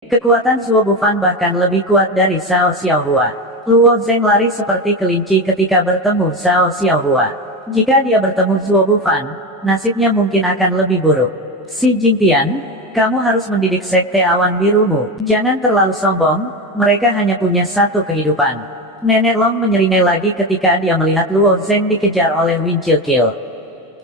Kekuatan Zuo Bufan bahkan lebih kuat dari Zhao Xiaohua. Luo Zeng lari seperti kelinci ketika bertemu Zhao Xiaohua. Jika dia bertemu Zuo Bufan, nasibnya mungkin akan lebih buruk. Si Jingtian, kamu harus mendidik sekte awan birumu. Jangan terlalu sombong, mereka hanya punya satu kehidupan. Nenek Long menyeringai lagi ketika dia melihat Luo Zeng dikejar oleh Win Chilkil.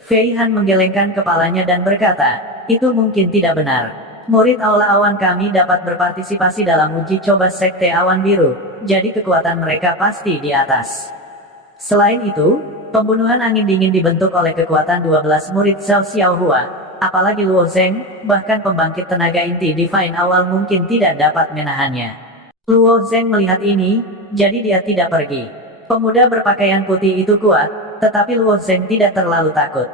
Fei Han menggelengkan kepalanya dan berkata, itu mungkin tidak benar. Murid Aula Awan kami dapat berpartisipasi dalam uji coba sekte awan biru, jadi kekuatan mereka pasti di atas. Selain itu, pembunuhan angin dingin dibentuk oleh kekuatan 12 murid Zhao Xiaohua, apalagi Luo Zeng, bahkan pembangkit tenaga inti Divine awal mungkin tidak dapat menahannya. Luo Zeng melihat ini, jadi dia tidak pergi. Pemuda berpakaian putih itu kuat, tetapi Luo Zeng tidak terlalu takut.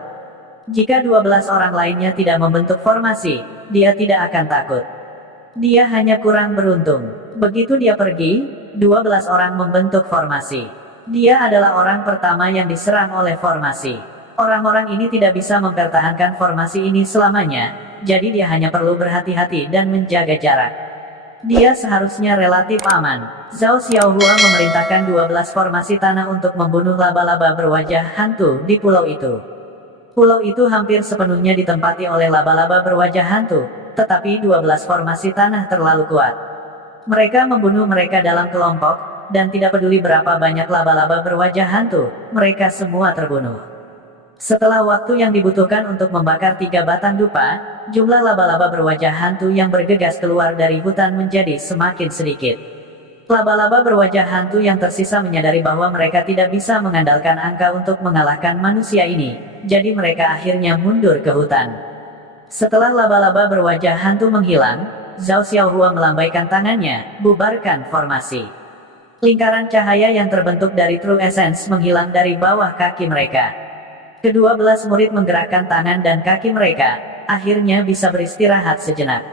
Jika 12 orang lainnya tidak membentuk formasi, dia tidak akan takut. Dia hanya kurang beruntung. Begitu dia pergi, 12 orang membentuk formasi. Dia adalah orang pertama yang diserang oleh formasi. Orang-orang ini tidak bisa mempertahankan formasi ini selamanya, jadi dia hanya perlu berhati-hati dan menjaga jarak. Dia seharusnya relatif aman. Zhao Xiaohua memerintahkan 12 formasi tanah untuk membunuh laba-laba berwajah hantu di pulau itu. Pulau itu hampir sepenuhnya ditempati oleh laba-laba berwajah hantu, tetapi 12 formasi tanah terlalu kuat. Mereka membunuh mereka dalam kelompok, dan tidak peduli berapa banyak laba-laba berwajah hantu, mereka semua terbunuh. Setelah waktu yang dibutuhkan untuk membakar 3 batang dupa, jumlah laba-laba berwajah hantu yang bergegas keluar dari hutan menjadi semakin sedikit. Laba-laba berwajah hantu yang tersisa menyadari bahwa mereka tidak bisa mengandalkan angka untuk mengalahkan manusia ini, jadi mereka akhirnya mundur ke hutan. Setelah laba-laba berwajah hantu menghilang, Zhao Xiaohua melambaikan tangannya, bubarkan formasi. Lingkaran cahaya yang terbentuk dari True Essence menghilang dari bawah kaki mereka. Kedua belas murid menggerakkan tangan dan kaki mereka, akhirnya bisa beristirahat sejenak.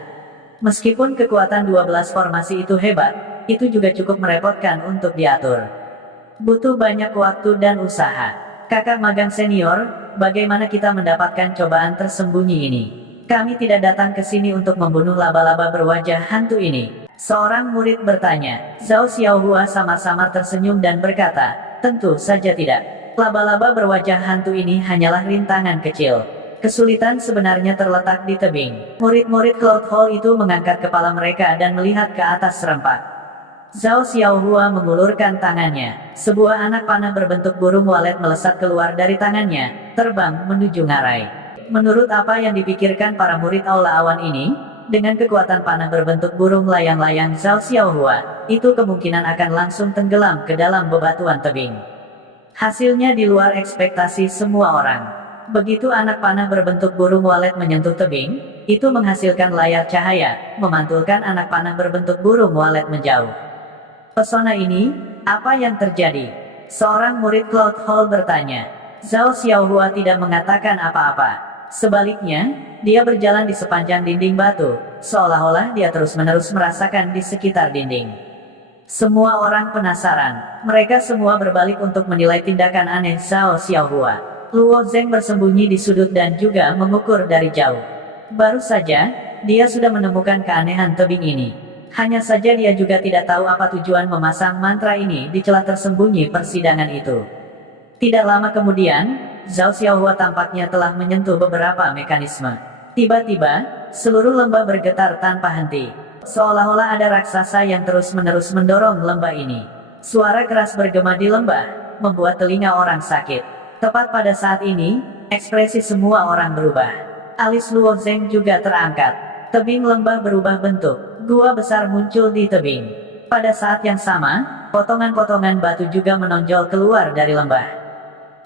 Meskipun kekuatan 12 formasi itu hebat, itu juga cukup merepotkan untuk diatur. Butuh banyak waktu dan usaha. Kakak magang senior, bagaimana kita mendapatkan cobaan tersembunyi ini? Kami tidak datang ke sini untuk membunuh laba-laba berwajah hantu ini. Seorang murid bertanya. Zhao Xiaohua sama-sama tersenyum dan berkata, tentu saja tidak. Laba-laba berwajah hantu ini hanyalah rintangan kecil. Kesulitan sebenarnya terletak di tebing. Murid-murid Cloud Hall itu mengangkat kepala mereka dan melihat ke atas serempak. Zhao Xiaohua mengulurkan tangannya. Sebuah anak panah berbentuk burung walet melesat keluar dari tangannya, terbang menuju ngarai. Menurut apa yang dipikirkan para murid Aula Awan ini, dengan kekuatan panah berbentuk burung layang-layang Zhao Xiaohua, itu kemungkinan akan langsung tenggelam ke dalam bebatuan tebing. Hasilnya di luar ekspektasi semua orang. Begitu anak panah berbentuk burung walet menyentuh tebing, itu menghasilkan layar cahaya, memantulkan anak panah berbentuk burung walet menjauh. Pesona ini, apa yang terjadi? Seorang murid Cloud Hall bertanya. Zhao Xiaohua tidak mengatakan apa-apa. Sebaliknya, dia berjalan di sepanjang dinding batu, seolah-olah dia terus-menerus merasakan di sekitar dinding. Semua orang penasaran. Mereka semua berbalik untuk menilai tindakan aneh Zhao Xiaohua. Luo Zeng bersembunyi di sudut dan juga mengukur dari jauh. Baru saja, dia sudah menemukan keanehan tebing ini. Hanya saja dia juga tidak tahu apa tujuan memasang mantra ini di celah tersembunyi persidangan itu. Tidak lama kemudian, Zhao Xiaohua tampaknya telah menyentuh beberapa mekanisme. Tiba-tiba, seluruh lembah bergetar tanpa henti. Seolah-olah ada raksasa yang terus-menerus mendorong lembah ini. Suara keras bergema di lembah, membuat telinga orang sakit. Tepat pada saat ini, ekspresi semua orang berubah. Alis Luo Zeng juga terangkat. Tebing lembah berubah bentuk. Gua besar muncul di tebing. Pada saat yang sama, potongan-potongan batu juga menonjol keluar dari lembah.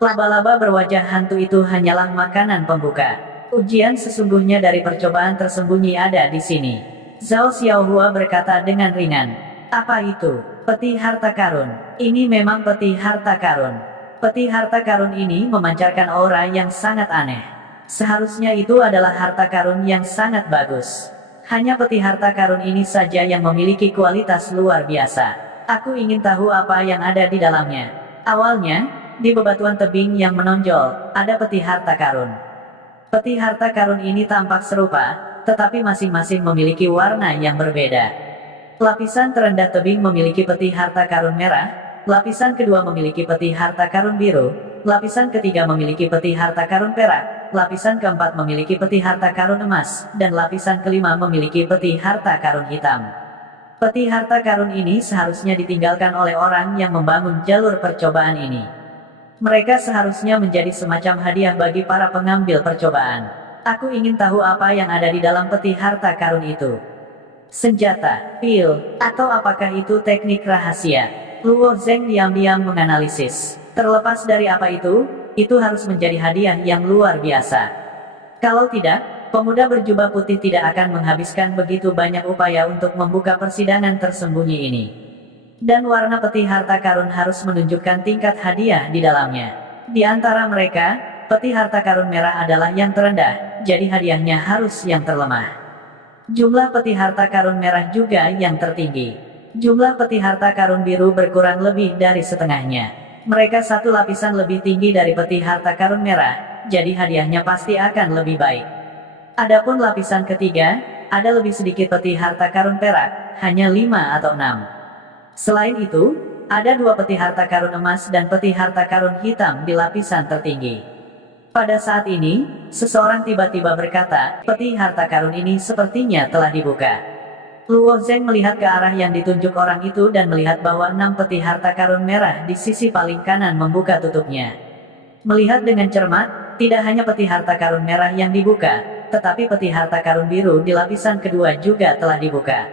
Laba-laba berwajah hantu itu hanyalah makanan pembuka. Ujian sesungguhnya dari percobaan tersembunyi ada di sini. Zhao Xiaohua berkata dengan ringan. Apa itu? Peti harta karun. Ini memang peti harta karun. Peti harta karun ini memancarkan aura yang sangat aneh. Seharusnya itu adalah harta karun yang sangat bagus. Hanya peti harta karun ini saja yang memiliki kualitas luar biasa. Aku ingin tahu apa yang ada di dalamnya. Awalnya, di bebatuan tebing yang menonjol, ada peti harta karun. Peti harta karun ini tampak serupa, tetapi masing-masing memiliki warna yang berbeda. Lapisan terendah tebing memiliki peti harta karun merah, lapisan kedua memiliki peti harta karun biru, lapisan ketiga memiliki peti harta karun perak, lapisan keempat memiliki peti harta karun emas, dan lapisan kelima memiliki peti harta karun hitam. Peti harta karun ini seharusnya ditinggalkan oleh orang yang membangun jalur percobaan ini. Mereka seharusnya menjadi semacam hadiah bagi para pengambil percobaan. Aku ingin tahu apa yang ada di dalam peti harta karun itu. Senjata, pil, atau apakah itu teknik rahasia? Luo Zeng diam-diam menganalisis. Terlepas dari apa itu harus menjadi hadiah yang luar biasa. Kalau tidak, pemuda berjubah putih tidak akan menghabiskan begitu banyak upaya untuk membuka persidangan tersembunyi ini. Dan warna peti harta karun harus menunjukkan tingkat hadiah di dalamnya. Di antara mereka, peti harta karun merah adalah yang terendah, jadi hadiahnya harus yang terlemah. Jumlah peti harta karun merah juga yang tertinggi. Jumlah peti harta karun biru berkurang lebih dari setengahnya. Mereka satu lapisan lebih tinggi dari peti harta karun merah, jadi hadiahnya pasti akan lebih baik. Adapun lapisan ketiga, ada lebih sedikit peti harta karun perak, hanya 5 atau 6. Selain itu, ada 2 peti harta karun emas dan peti harta karun hitam di lapisan tertinggi. Pada saat ini, seseorang tiba-tiba berkata, peti harta karun ini sepertinya telah dibuka. Luo Zeng melihat ke arah yang ditunjuk orang itu dan melihat bahwa 6 peti harta karun merah di sisi paling kanan membuka tutupnya. Melihat dengan cermat, tidak hanya peti harta karun merah yang dibuka, tetapi peti harta karun biru di lapisan kedua juga telah dibuka.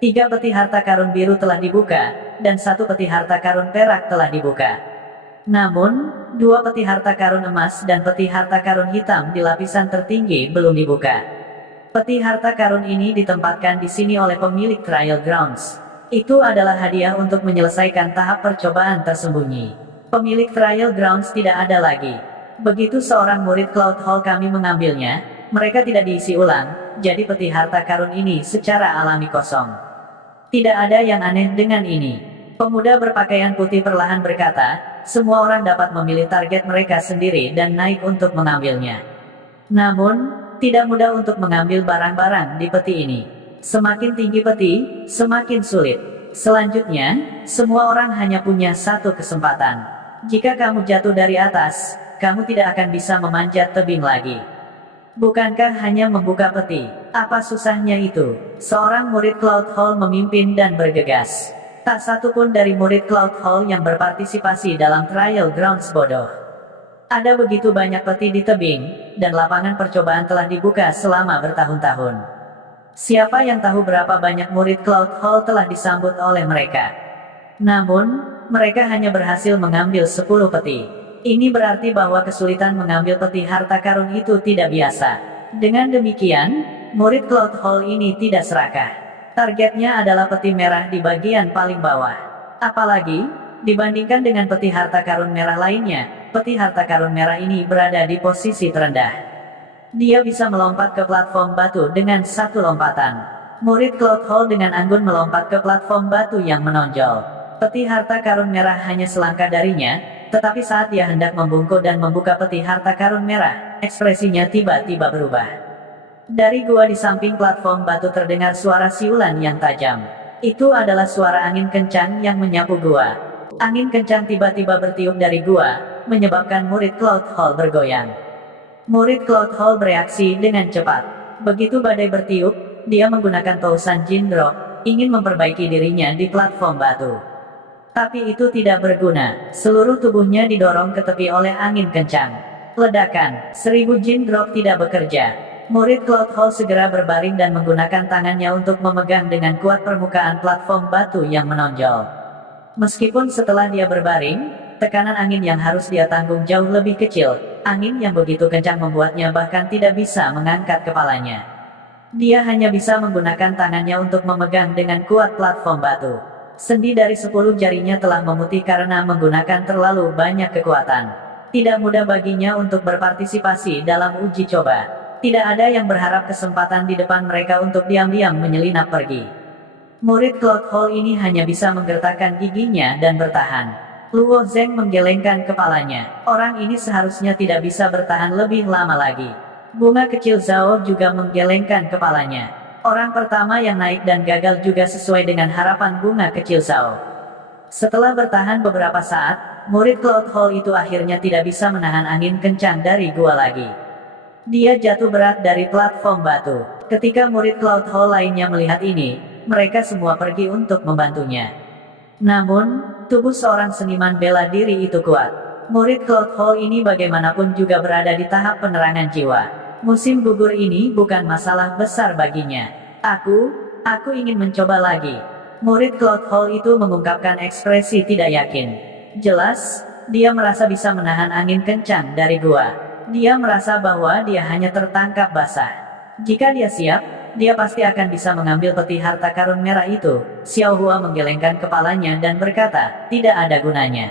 3 peti harta karun biru telah dibuka, dan 1 peti harta karun perak telah dibuka. Namun, 2 peti harta karun emas dan peti harta karun hitam di lapisan tertinggi belum dibuka. Peti harta karun ini ditempatkan di sini oleh pemilik Trial Grounds. Itu adalah hadiah untuk menyelesaikan tahap percobaan tersembunyi. Pemilik Trial Grounds tidak ada lagi. Begitu seorang murid Cloud Hall kami mengambilnya, mereka tidak diisi ulang, jadi peti harta karun ini secara alami kosong. Tidak ada yang aneh dengan ini. Pemuda berpakaian putih perlahan berkata, semua orang dapat memilih target mereka sendiri dan naik untuk mengambilnya. Namun, tidak mudah untuk mengambil barang-barang di peti ini. Semakin tinggi peti, semakin sulit. Selanjutnya, semua orang hanya punya satu kesempatan. Jika kamu jatuh dari atas, kamu tidak akan bisa memanjat tebing lagi. Bukankah hanya membuka peti? Apa susahnya itu? Seorang murid Cloud Hall memimpin dan bergegas. Tak satu pun dari murid Cloud Hall yang berpartisipasi dalam Trial Grounds bodoh. Ada begitu banyak peti di tebing, dan lapangan percobaan telah dibuka selama bertahun-tahun. Siapa yang tahu berapa banyak murid Cloud Hall telah disambut oleh mereka? Namun, mereka hanya berhasil mengambil 10 peti. Ini berarti bahwa kesulitan mengambil peti harta karun itu tidak biasa. Dengan demikian, murid Cloud Hall ini tidak serakah. Targetnya adalah peti merah di bagian paling bawah. Apalagi, dibandingkan dengan peti harta karun merah lainnya, peti harta karun merah ini berada di posisi terendah. Dia bisa melompat ke platform batu dengan satu lompatan. Murid Cloud Hall dengan anggun melompat ke platform batu yang menonjol. Peti harta karun merah hanya selangkah darinya, tetapi saat dia hendak membungkuk dan membuka peti harta karun merah, ekspresinya tiba-tiba berubah. Dari gua di samping platform batu terdengar suara siulan yang tajam. Itu adalah suara angin kencang yang menyapu gua. Angin kencang tiba-tiba bertiup dari gua, menyebabkan murid Cloud Hall bergoyang. Murid Cloud Hall bereaksi dengan cepat. Begitu badai bertiup, dia menggunakan Tousan Jin Drop, ingin memperbaiki dirinya di platform batu. Tapi itu tidak berguna, seluruh tubuhnya didorong ke tepi oleh angin kencang. Ledakan, 1000 Jin Drop tidak bekerja. Murid Cloud Hall segera berbaring dan menggunakan tangannya untuk memegang dengan kuat permukaan platform batu yang menonjol. Meskipun setelah dia berbaring, tekanan angin yang harus dia tanggung jauh lebih kecil, angin yang begitu kencang membuatnya bahkan tidak bisa mengangkat kepalanya. Dia hanya bisa menggunakan tangannya untuk memegang dengan kuat platform batu. Sendi dari 10 jarinya telah memutih karena menggunakan terlalu banyak kekuatan. Tidak mudah baginya untuk berpartisipasi dalam uji coba. Tidak ada yang berharap kesempatan di depan mereka untuk diam-diam menyelinap pergi. Murid Cloud Hall ini hanya bisa menggertakkan giginya dan bertahan. Luo Zeng menggelengkan kepalanya. Orang ini seharusnya tidak bisa bertahan lebih lama lagi. Bunga kecil Zhao juga menggelengkan kepalanya. Orang pertama yang naik dan gagal juga sesuai dengan harapan bunga kecil Zhao. Setelah bertahan beberapa saat, murid Cloud Hall itu akhirnya tidak bisa menahan angin kencang dari gua lagi. Dia jatuh berat dari platform batu. Ketika murid Cloud Hall lainnya melihat ini, mereka semua pergi untuk membantunya. Namun, tubuh seorang seniman bela diri itu kuat. Murid Cloud Hall ini bagaimanapun juga berada di tahap penerangan jiwa. Musim gugur ini bukan masalah besar baginya. Aku ingin mencoba lagi. Murid Cloud Hall itu mengungkapkan ekspresi tidak yakin. Jelas, dia merasa bisa menahan angin kencang dari gua. Dia merasa bahwa dia hanya tertangkap basah. Jika dia siap, dia pasti akan bisa mengambil peti harta karun merah itu. Xiao Hua menggelengkan kepalanya dan berkata, tidak ada gunanya.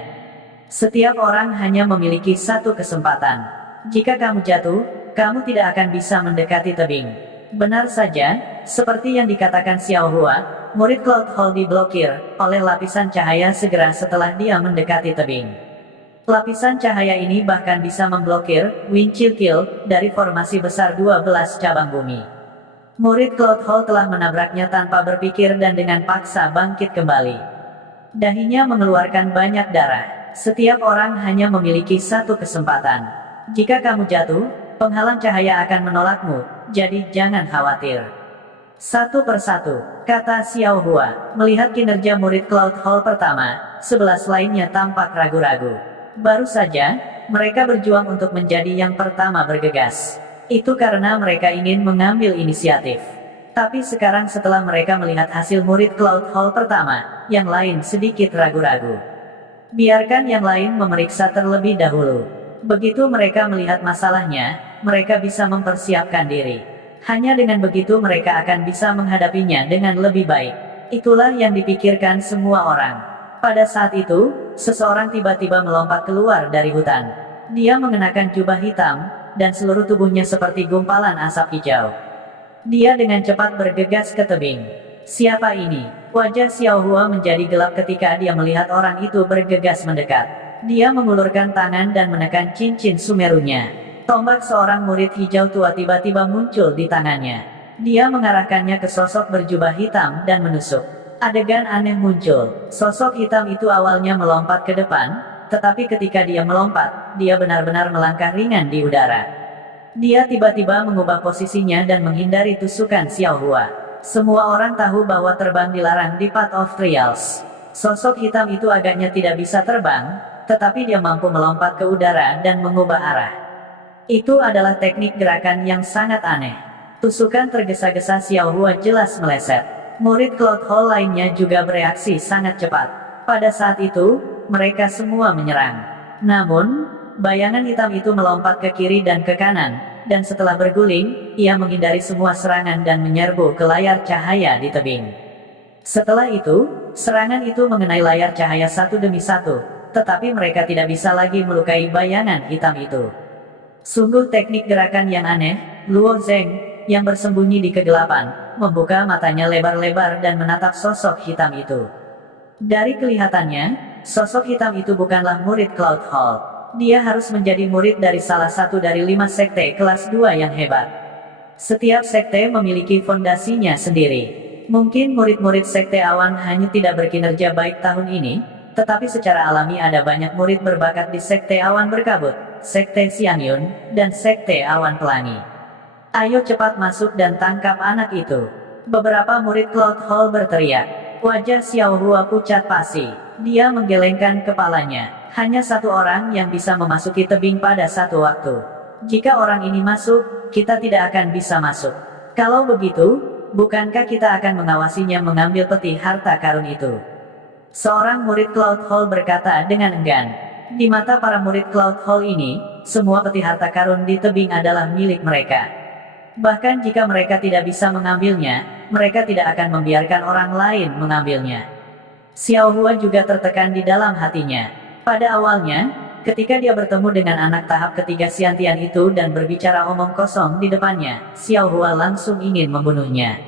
Setiap orang hanya memiliki satu kesempatan. Jika kamu jatuh, kamu tidak akan bisa mendekati tebing. Benar saja, seperti yang dikatakan Xiao Hua, murid Cloud Hall diblokir oleh lapisan cahaya segera setelah dia mendekati tebing. Lapisan cahaya ini bahkan bisa memblokir Winchill Kill dari formasi besar 12 cabang bumi. Murid Cloud Hall telah menabraknya tanpa berpikir dan dengan paksa bangkit kembali. Dahinya mengeluarkan banyak darah. Setiap orang hanya memiliki satu kesempatan. Jika kamu jatuh, penghalang cahaya akan menolakmu, jadi jangan khawatir. Satu persatu, kata Xiao Hua. Melihat kinerja murid Cloud Hall pertama, 11 lainnya tampak ragu-ragu. Baru saja, mereka berjuang untuk menjadi yang pertama bergegas. Itu karena mereka ingin mengambil inisiatif. Tapi sekarang setelah mereka melihat hasil murid Cloud Hall pertama, yang lain sedikit ragu-ragu. Biarkan yang lain memeriksa terlebih dahulu. Begitu mereka melihat masalahnya, mereka bisa mempersiapkan diri. Hanya dengan begitu mereka akan bisa menghadapinya dengan lebih baik. Itulah yang dipikirkan semua orang. Pada saat itu, seseorang tiba-tiba melompat keluar dari hutan. Dia mengenakan jubah hitam, dan seluruh tubuhnya seperti gumpalan asap hijau. Dia dengan cepat bergegas ke tebing. Siapa ini? Wajah Xiao Hua menjadi gelap ketika dia melihat orang itu bergegas mendekat. Dia mengulurkan tangan dan menekan cincin sumerunya. Tombak seorang murid hijau tua tiba-tiba muncul di tangannya. Dia mengarahkannya ke sosok berjubah hitam dan menusuk. Adegan aneh muncul. Sosok hitam itu awalnya melompat ke depan, tetapi ketika dia melompat, dia benar-benar melangkah ringan di udara. Dia tiba-tiba mengubah posisinya dan menghindari tusukan Xiao Hua. Semua orang tahu bahwa terbang dilarang di Path of Trials. Sosok hitam itu agaknya tidak bisa terbang, tetapi dia mampu melompat ke udara dan mengubah arah. Itu adalah teknik gerakan yang sangat aneh. Tusukan tergesa-gesa Xiao Hua jelas meleset. Murid Cloud Hall lainnya juga bereaksi sangat cepat. Pada saat itu, mereka semua menyerang. Namun, bayangan hitam itu melompat ke kiri dan ke kanan, dan setelah berguling, ia menghindari semua serangan dan menyerbu ke layar cahaya di tebing. Setelah itu, serangan itu mengenai layar cahaya satu demi satu, tetapi mereka tidak bisa lagi melukai bayangan hitam itu. Sungguh teknik gerakan yang aneh. Luo Zeng, yang bersembunyi di kegelapan, membuka matanya lebar-lebar dan menatap sosok hitam itu. Dari kelihatannya, sosok hitam itu bukanlah murid Cloud Hall. Dia harus menjadi murid dari salah satu dari 5 sekte kelas 2 yang hebat. Setiap sekte memiliki fondasinya sendiri. Mungkin murid-murid sekte awan hanya tidak berkinerja baik tahun ini, tetapi secara alami ada banyak murid berbakat di sekte awan berkabut, sekte Xiangyun, dan sekte awan pelangi. Ayo cepat masuk dan tangkap anak itu. Beberapa murid Cloud Hall berteriak. Wajah Xiao Hua pucat pasi. Dia menggelengkan kepalanya. Hanya satu orang yang bisa memasuki tebing pada satu waktu. Jika orang ini masuk, kita tidak akan bisa masuk. Kalau begitu, bukankah kita akan mengawasinya mengambil peti harta karun itu? Seorang murid Cloud Hall berkata dengan enggan. Di mata para murid Cloud Hall ini, semua peti harta karun di tebing adalah milik mereka. Bahkan jika mereka tidak bisa mengambilnya, mereka tidak akan membiarkan orang lain mengambilnya. Xiao Hua juga tertekan di dalam hatinya. Pada awalnya, ketika dia bertemu dengan anak tahap ketiga Xiantian itu dan berbicara omong kosong di depannya, Xiao Hua langsung ingin membunuhnya.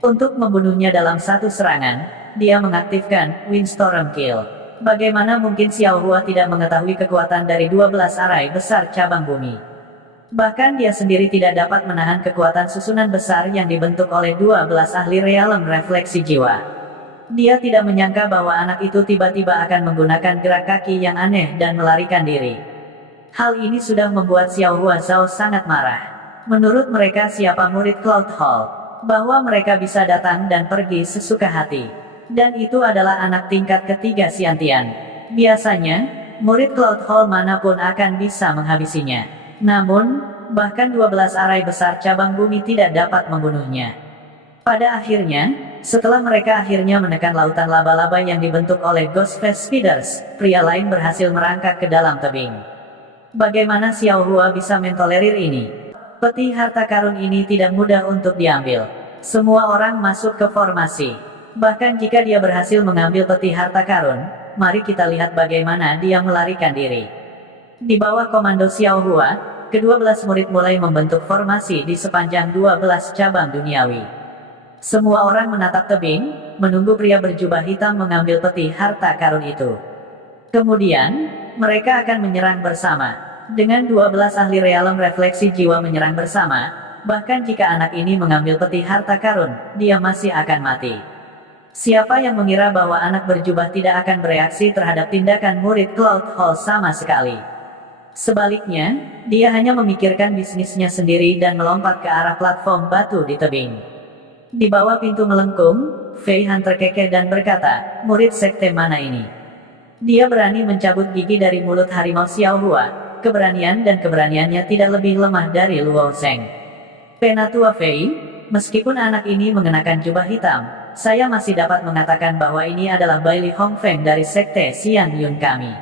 Untuk membunuhnya dalam satu serangan, dia mengaktifkan Windstorm Kill. Bagaimana mungkin Xiao Hua tidak mengetahui kekuatan dari 12 arai besar cabang bumi? Bahkan dia sendiri tidak dapat menahan kekuatan susunan besar yang dibentuk oleh 12 ahli realem refleksi jiwa. Dia tidak menyangka bahwa anak itu tiba-tiba akan menggunakan gerak kaki yang aneh dan melarikan diri. Hal ini sudah membuat Xiao Huazhao sangat marah. Menurut mereka siapa murid Cloud Hall, bahwa mereka bisa datang dan pergi sesuka hati. Dan itu adalah anak tingkat ketiga Xiantian. Biasanya, murid Cloud Hall manapun akan bisa menghabisinya. Namun, bahkan 12 arai besar cabang bumi tidak dapat membunuhnya. Pada akhirnya, setelah mereka akhirnya menekan lautan laba-laba yang dibentuk oleh Ghost Face Speeders, pria lain berhasil merangkak ke dalam tebing. Bagaimana Xiao Hua bisa mentolerir ini? Peti harta karun ini tidak mudah untuk diambil. Semua orang masuk ke formasi. Bahkan jika dia berhasil mengambil peti harta karun, mari kita lihat bagaimana dia melarikan diri. Di bawah komando Xiao Hua, ke-12 murid mulai membentuk formasi di sepanjang 12 cabang duniawi. Semua orang menatap tebing, menunggu pria berjubah hitam mengambil peti harta karun itu. Kemudian, mereka akan menyerang bersama. Dengan 12 ahli realem refleksi jiwa menyerang bersama, bahkan jika anak ini mengambil peti harta karun, dia masih akan mati. Siapa yang mengira bahwa anak berjubah tidak akan bereaksi terhadap tindakan murid Cloud Hall sama sekali? Sebaliknya, dia hanya memikirkan bisnisnya sendiri dan melompat ke arah platform batu di tebing. Di bawah pintu melengkung, Fei Han terkekeh dan berkata, murid sekte mana ini? Dia berani mencabut gigi dari mulut harimau Xiao Hua, keberanian dan keberaniannya tidak lebih lemah dari Luo Zheng. Penatua Fei, meskipun anak ini mengenakan jubah hitam, saya masih dapat mengatakan bahwa ini adalah Baili Hongfeng dari sekte Xiang Yun kami.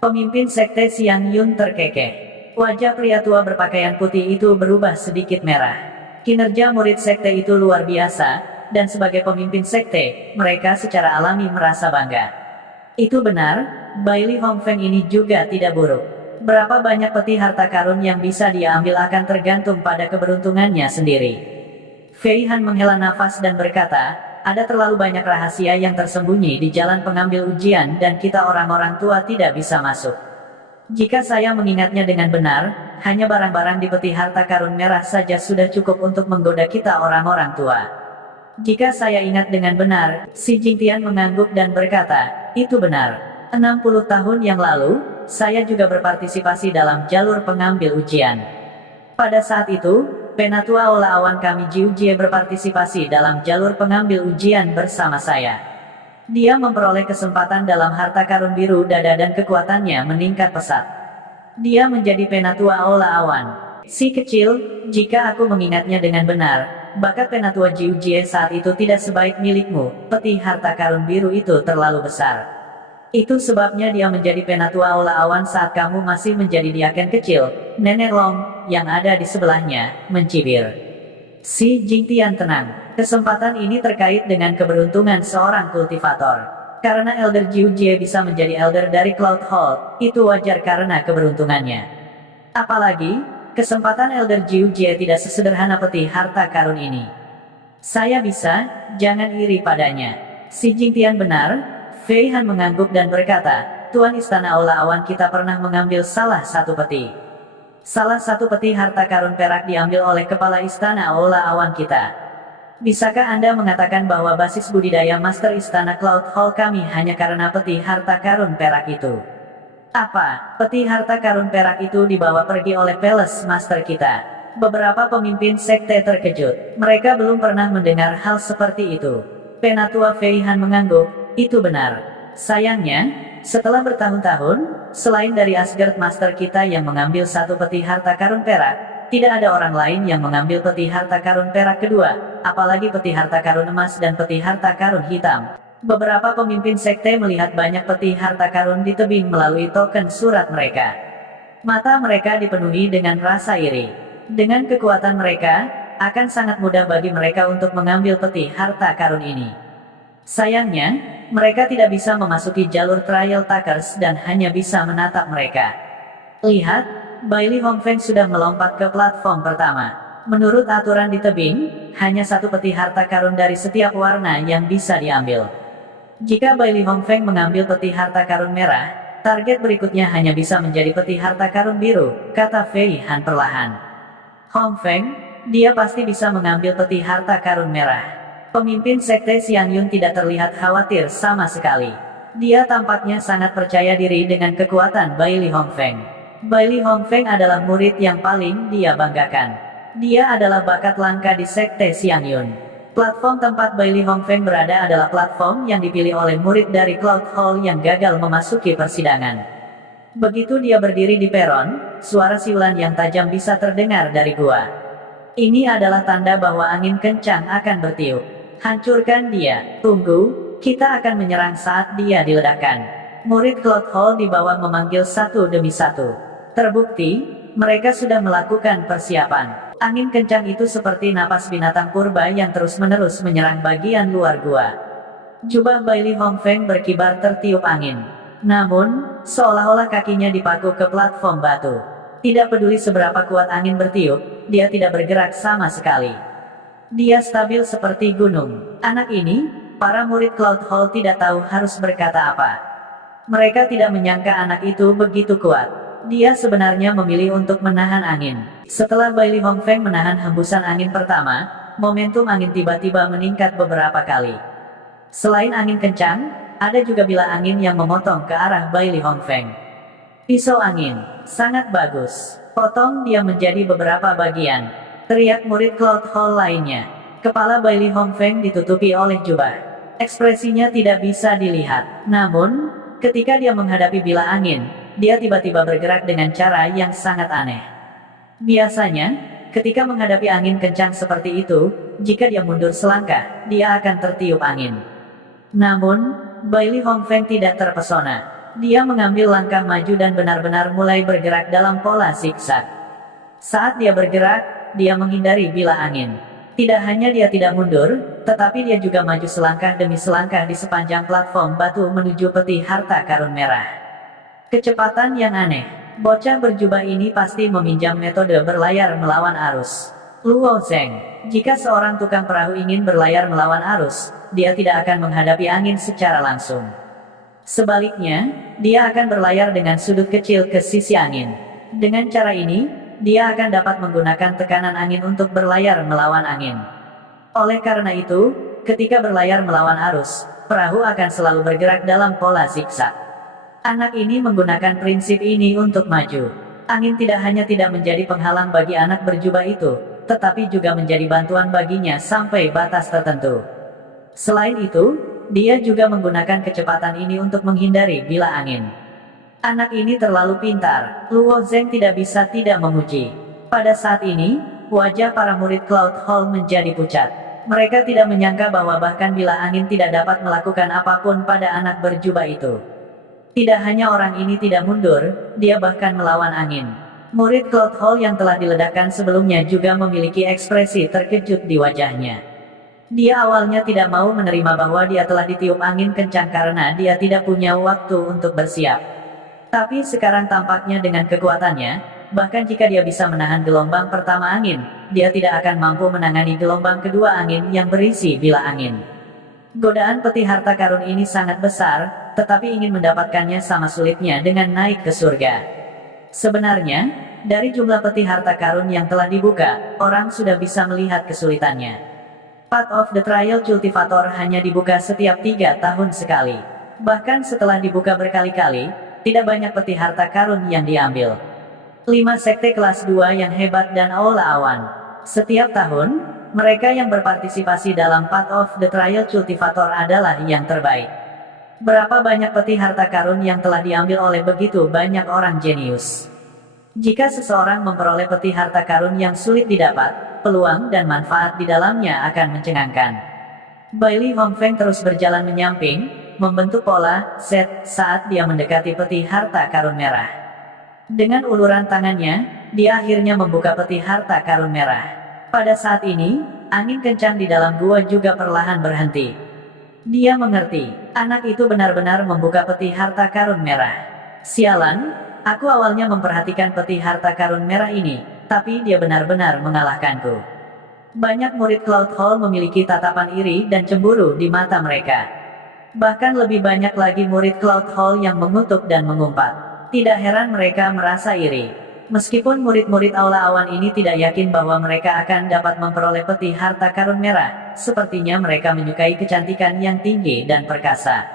Pemimpin sekte Xiang Yun terkekeh. Wajah pria tua berpakaian putih itu berubah sedikit merah. Kinerja murid sekte itu luar biasa, dan sebagai pemimpin sekte, mereka secara alami merasa bangga. Itu benar, Baili Hongfeng ini juga tidak buruk. Berapa banyak peti harta karun yang bisa dia ambil akan tergantung pada keberuntungannya sendiri. Fei Han menghela nafas dan berkata, ada terlalu banyak rahasia yang tersembunyi di jalan pengambil ujian dan kita orang-orang tua tidak bisa masuk. Jika saya mengingatnya dengan benar, hanya barang-barang di peti harta karun merah saja sudah cukup untuk menggoda kita orang-orang tua. Jika saya ingat dengan benar, Si Jingtian mengangguk dan berkata, itu benar. 60 tahun yang lalu, saya juga berpartisipasi dalam jalur pengambil ujian. Pada saat itu, Penatua Ola Awan kami Jiu Jie berpartisipasi dalam jalur pengambil ujian bersama saya. Dia memperoleh kesempatan dalam harta karun biru dada dan kekuatannya meningkat pesat. Dia menjadi Penatua Ola Awan. Si kecil, jika aku mengingatnya dengan benar, bakat Penatua Jiu Jie saat itu tidak sebaik milikmu, peti harta karun biru itu terlalu besar. Itu sebabnya dia menjadi Penatua Ola Awan saat kamu masih menjadi diaken kecil. Nenek Long, yang ada di sebelahnya, mencibir. Si Jingtian tenang. Kesempatan ini terkait dengan keberuntungan seorang kultivator. Karena Elder Jiu Jie bisa menjadi Elder dari Cloud Hall, itu wajar karena keberuntungannya. Apalagi, kesempatan Elder Jiu Jie tidak sesederhana peti harta karun ini. Saya bisa, jangan iri padanya. Si Jingtian benar. Fei Han mengangguk dan berkata, Tuan Istana Ola Awan kita pernah mengambil salah satu peti. Salah satu peti harta karun perak diambil oleh kepala Istana Ola Awan kita. Bisakah Anda mengatakan bahwa basis budidaya Master Istana Cloud Hall kami hanya karena peti harta karun perak itu? Apa, peti harta karun perak itu dibawa pergi oleh Palace Master kita? Beberapa pemimpin sekte terkejut. Mereka belum pernah mendengar hal seperti itu. Penatua Fei Han mengangguk. Itu benar. Sayangnya, setelah bertahun-tahun, selain dari Asgard Master kita yang mengambil satu peti harta karun perak, tidak ada orang lain yang mengambil peti harta karun perak kedua, apalagi peti harta karun emas dan peti harta karun hitam. Beberapa pemimpin sekte melihat banyak peti harta karun di tebing melalui token surat mereka. Mata mereka dipenuhi dengan rasa iri. Dengan kekuatan mereka, akan sangat mudah bagi mereka untuk mengambil peti harta karun ini. Sayangnya, mereka tidak bisa memasuki jalur Trial Takers dan hanya bisa menatap mereka. Lihat, Baili Hongfeng sudah melompat ke platform pertama. Menurut aturan di tebing, hanya satu peti harta karun dari setiap warna yang bisa diambil. Jika Baili Hongfeng mengambil peti harta karun merah, Target berikutnya hanya bisa menjadi peti harta karun biru, kata Fei Han perlahan. Hong Feng, dia pasti bisa mengambil peti harta karun merah. Pemimpin sekte Xiangyun tidak terlihat khawatir sama sekali. Dia tampaknya sangat percaya diri dengan kekuatan Bai Li Hongfeng. Bai Li Hongfeng adalah murid yang paling dia banggakan. Dia adalah bakat langka di sekte Xiangyun. Platform tempat Bai Li Hongfeng berada adalah platform yang dipilih oleh murid dari Cloud Hall yang gagal memasuki persidangan. Begitu dia berdiri di peron, suara siulan yang tajam bisa terdengar dari gua. Ini adalah tanda bahwa angin kencang akan bertiup. Hancurkan dia, tunggu, kita akan menyerang saat dia diledakkan. Murid Cloud Hall di bawah memanggil satu demi satu. Terbukti, mereka sudah melakukan persiapan. Angin kencang itu seperti napas binatang purba yang terus-menerus menyerang bagian luar gua. Jubah Bai Li Hongfeng berkibar tertiup angin. Namun, seolah-olah kakinya dipaku ke platform batu. Tidak peduli seberapa kuat angin bertiup, dia tidak bergerak sama sekali. Dia stabil seperti gunung. Anak ini, para murid Cloud Hall tidak tahu harus berkata apa. Mereka tidak menyangka anak itu begitu kuat. Dia sebenarnya memilih untuk menahan angin. Setelah Bai Li Hongfeng menahan hembusan angin pertama, momentum angin tiba-tiba meningkat beberapa kali. Selain angin kencang, ada juga bila angin yang memotong ke arah Bai Li Hongfeng. Pisau angin, sangat bagus. Potong dia menjadi beberapa bagian. Teriak murid Cloud Hall lainnya. Kepala Bai Li Hongfeng ditutupi oleh jubah. Ekspresinya tidak bisa dilihat. Namun, ketika dia menghadapi bila angin, dia tiba-tiba bergerak dengan cara yang sangat aneh. Biasanya, ketika menghadapi angin kencang seperti itu, jika dia mundur selangkah, dia akan tertiup angin. Namun, Bai Li Hongfeng tidak terpesona. Dia mengambil langkah maju dan benar-benar mulai bergerak dalam pola zigzag. Saat dia bergerak, dia menghindari bila angin. Tidak hanya dia tidak mundur, tetapi dia juga maju selangkah demi selangkah di sepanjang platform batu menuju peti harta karun merah. Kecepatan yang aneh. Bocah berjubah ini pasti meminjam metode berlayar melawan arus. Luo Zheng, jika seorang tukang perahu ingin berlayar melawan arus, dia tidak akan menghadapi angin secara langsung. Sebaliknya, dia akan berlayar dengan sudut kecil ke sisi angin. Dengan cara ini, dia akan dapat menggunakan tekanan angin untuk berlayar melawan angin. Oleh karena itu, ketika berlayar melawan arus, perahu akan selalu bergerak dalam pola zigzag. Anak ini menggunakan prinsip ini untuk maju. Angin tidak hanya tidak menjadi penghalang bagi anak berjubah itu, tetapi juga menjadi bantuan baginya sampai batas tertentu. Selain itu, dia juga menggunakan kecepatan ini untuk menghindari bila angin. Anak ini terlalu pintar, Luo Zheng tidak bisa tidak memuji. Pada saat ini, wajah para murid Cloud Hall menjadi pucat. Mereka tidak menyangka bahwa bahkan bila angin tidak dapat melakukan apapun pada anak berjubah itu. Tidak hanya orang ini tidak mundur, dia bahkan melawan angin. Murid Cloud Hall yang telah diledakkan sebelumnya juga memiliki ekspresi terkejut di wajahnya. Dia awalnya tidak mau menerima bahwa dia telah ditiup angin kencang karena dia tidak punya waktu untuk bersiap. Tapi sekarang tampaknya dengan kekuatannya, bahkan jika dia bisa menahan gelombang pertama angin, dia tidak akan mampu menangani gelombang kedua angin yang berisi bila angin. Godaan peti harta karun ini sangat besar, tetapi ingin mendapatkannya sama sulitnya dengan naik ke surga. Sebenarnya, dari jumlah peti harta karun yang telah dibuka, orang sudah bisa melihat kesulitannya. Path of the Trial Cultivator hanya dibuka setiap 3 tahun sekali. Bahkan setelah dibuka berkali-kali, tidak banyak peti harta karun yang diambil. 5 sekte kelas 2 yang hebat dan aula awan. Setiap tahun, mereka yang berpartisipasi dalam Path of the Trial Cultivator adalah yang terbaik. Berapa banyak peti harta karun yang telah diambil oleh begitu banyak orang jenius. Jika seseorang memperoleh peti harta karun yang sulit didapat, peluang dan manfaat di dalamnya akan mencengangkan. Bai Li Hongfeng terus berjalan menyamping, membentuk pola Z saat dia mendekati peti harta karun merah. Dengan uluran tangannya, dia akhirnya membuka peti harta karun merah. Pada saat ini, angin kencang di dalam gua juga perlahan berhenti. Dia mengerti, anak itu benar-benar membuka peti harta karun merah. Sialan, aku awalnya memperhatikan peti harta karun merah ini, tapi dia benar-benar mengalahkanku. Banyak murid Cloud Hall memiliki tatapan iri dan cemburu di mata mereka. Bahkan lebih banyak lagi murid Cloud Hall yang mengutuk dan mengumpat. Tidak heran mereka merasa iri. Meskipun murid-murid Aula Awan ini tidak yakin bahwa mereka akan dapat memperoleh peti harta karun merah, sepertinya mereka menyukai kecantikan yang tinggi dan perkasa.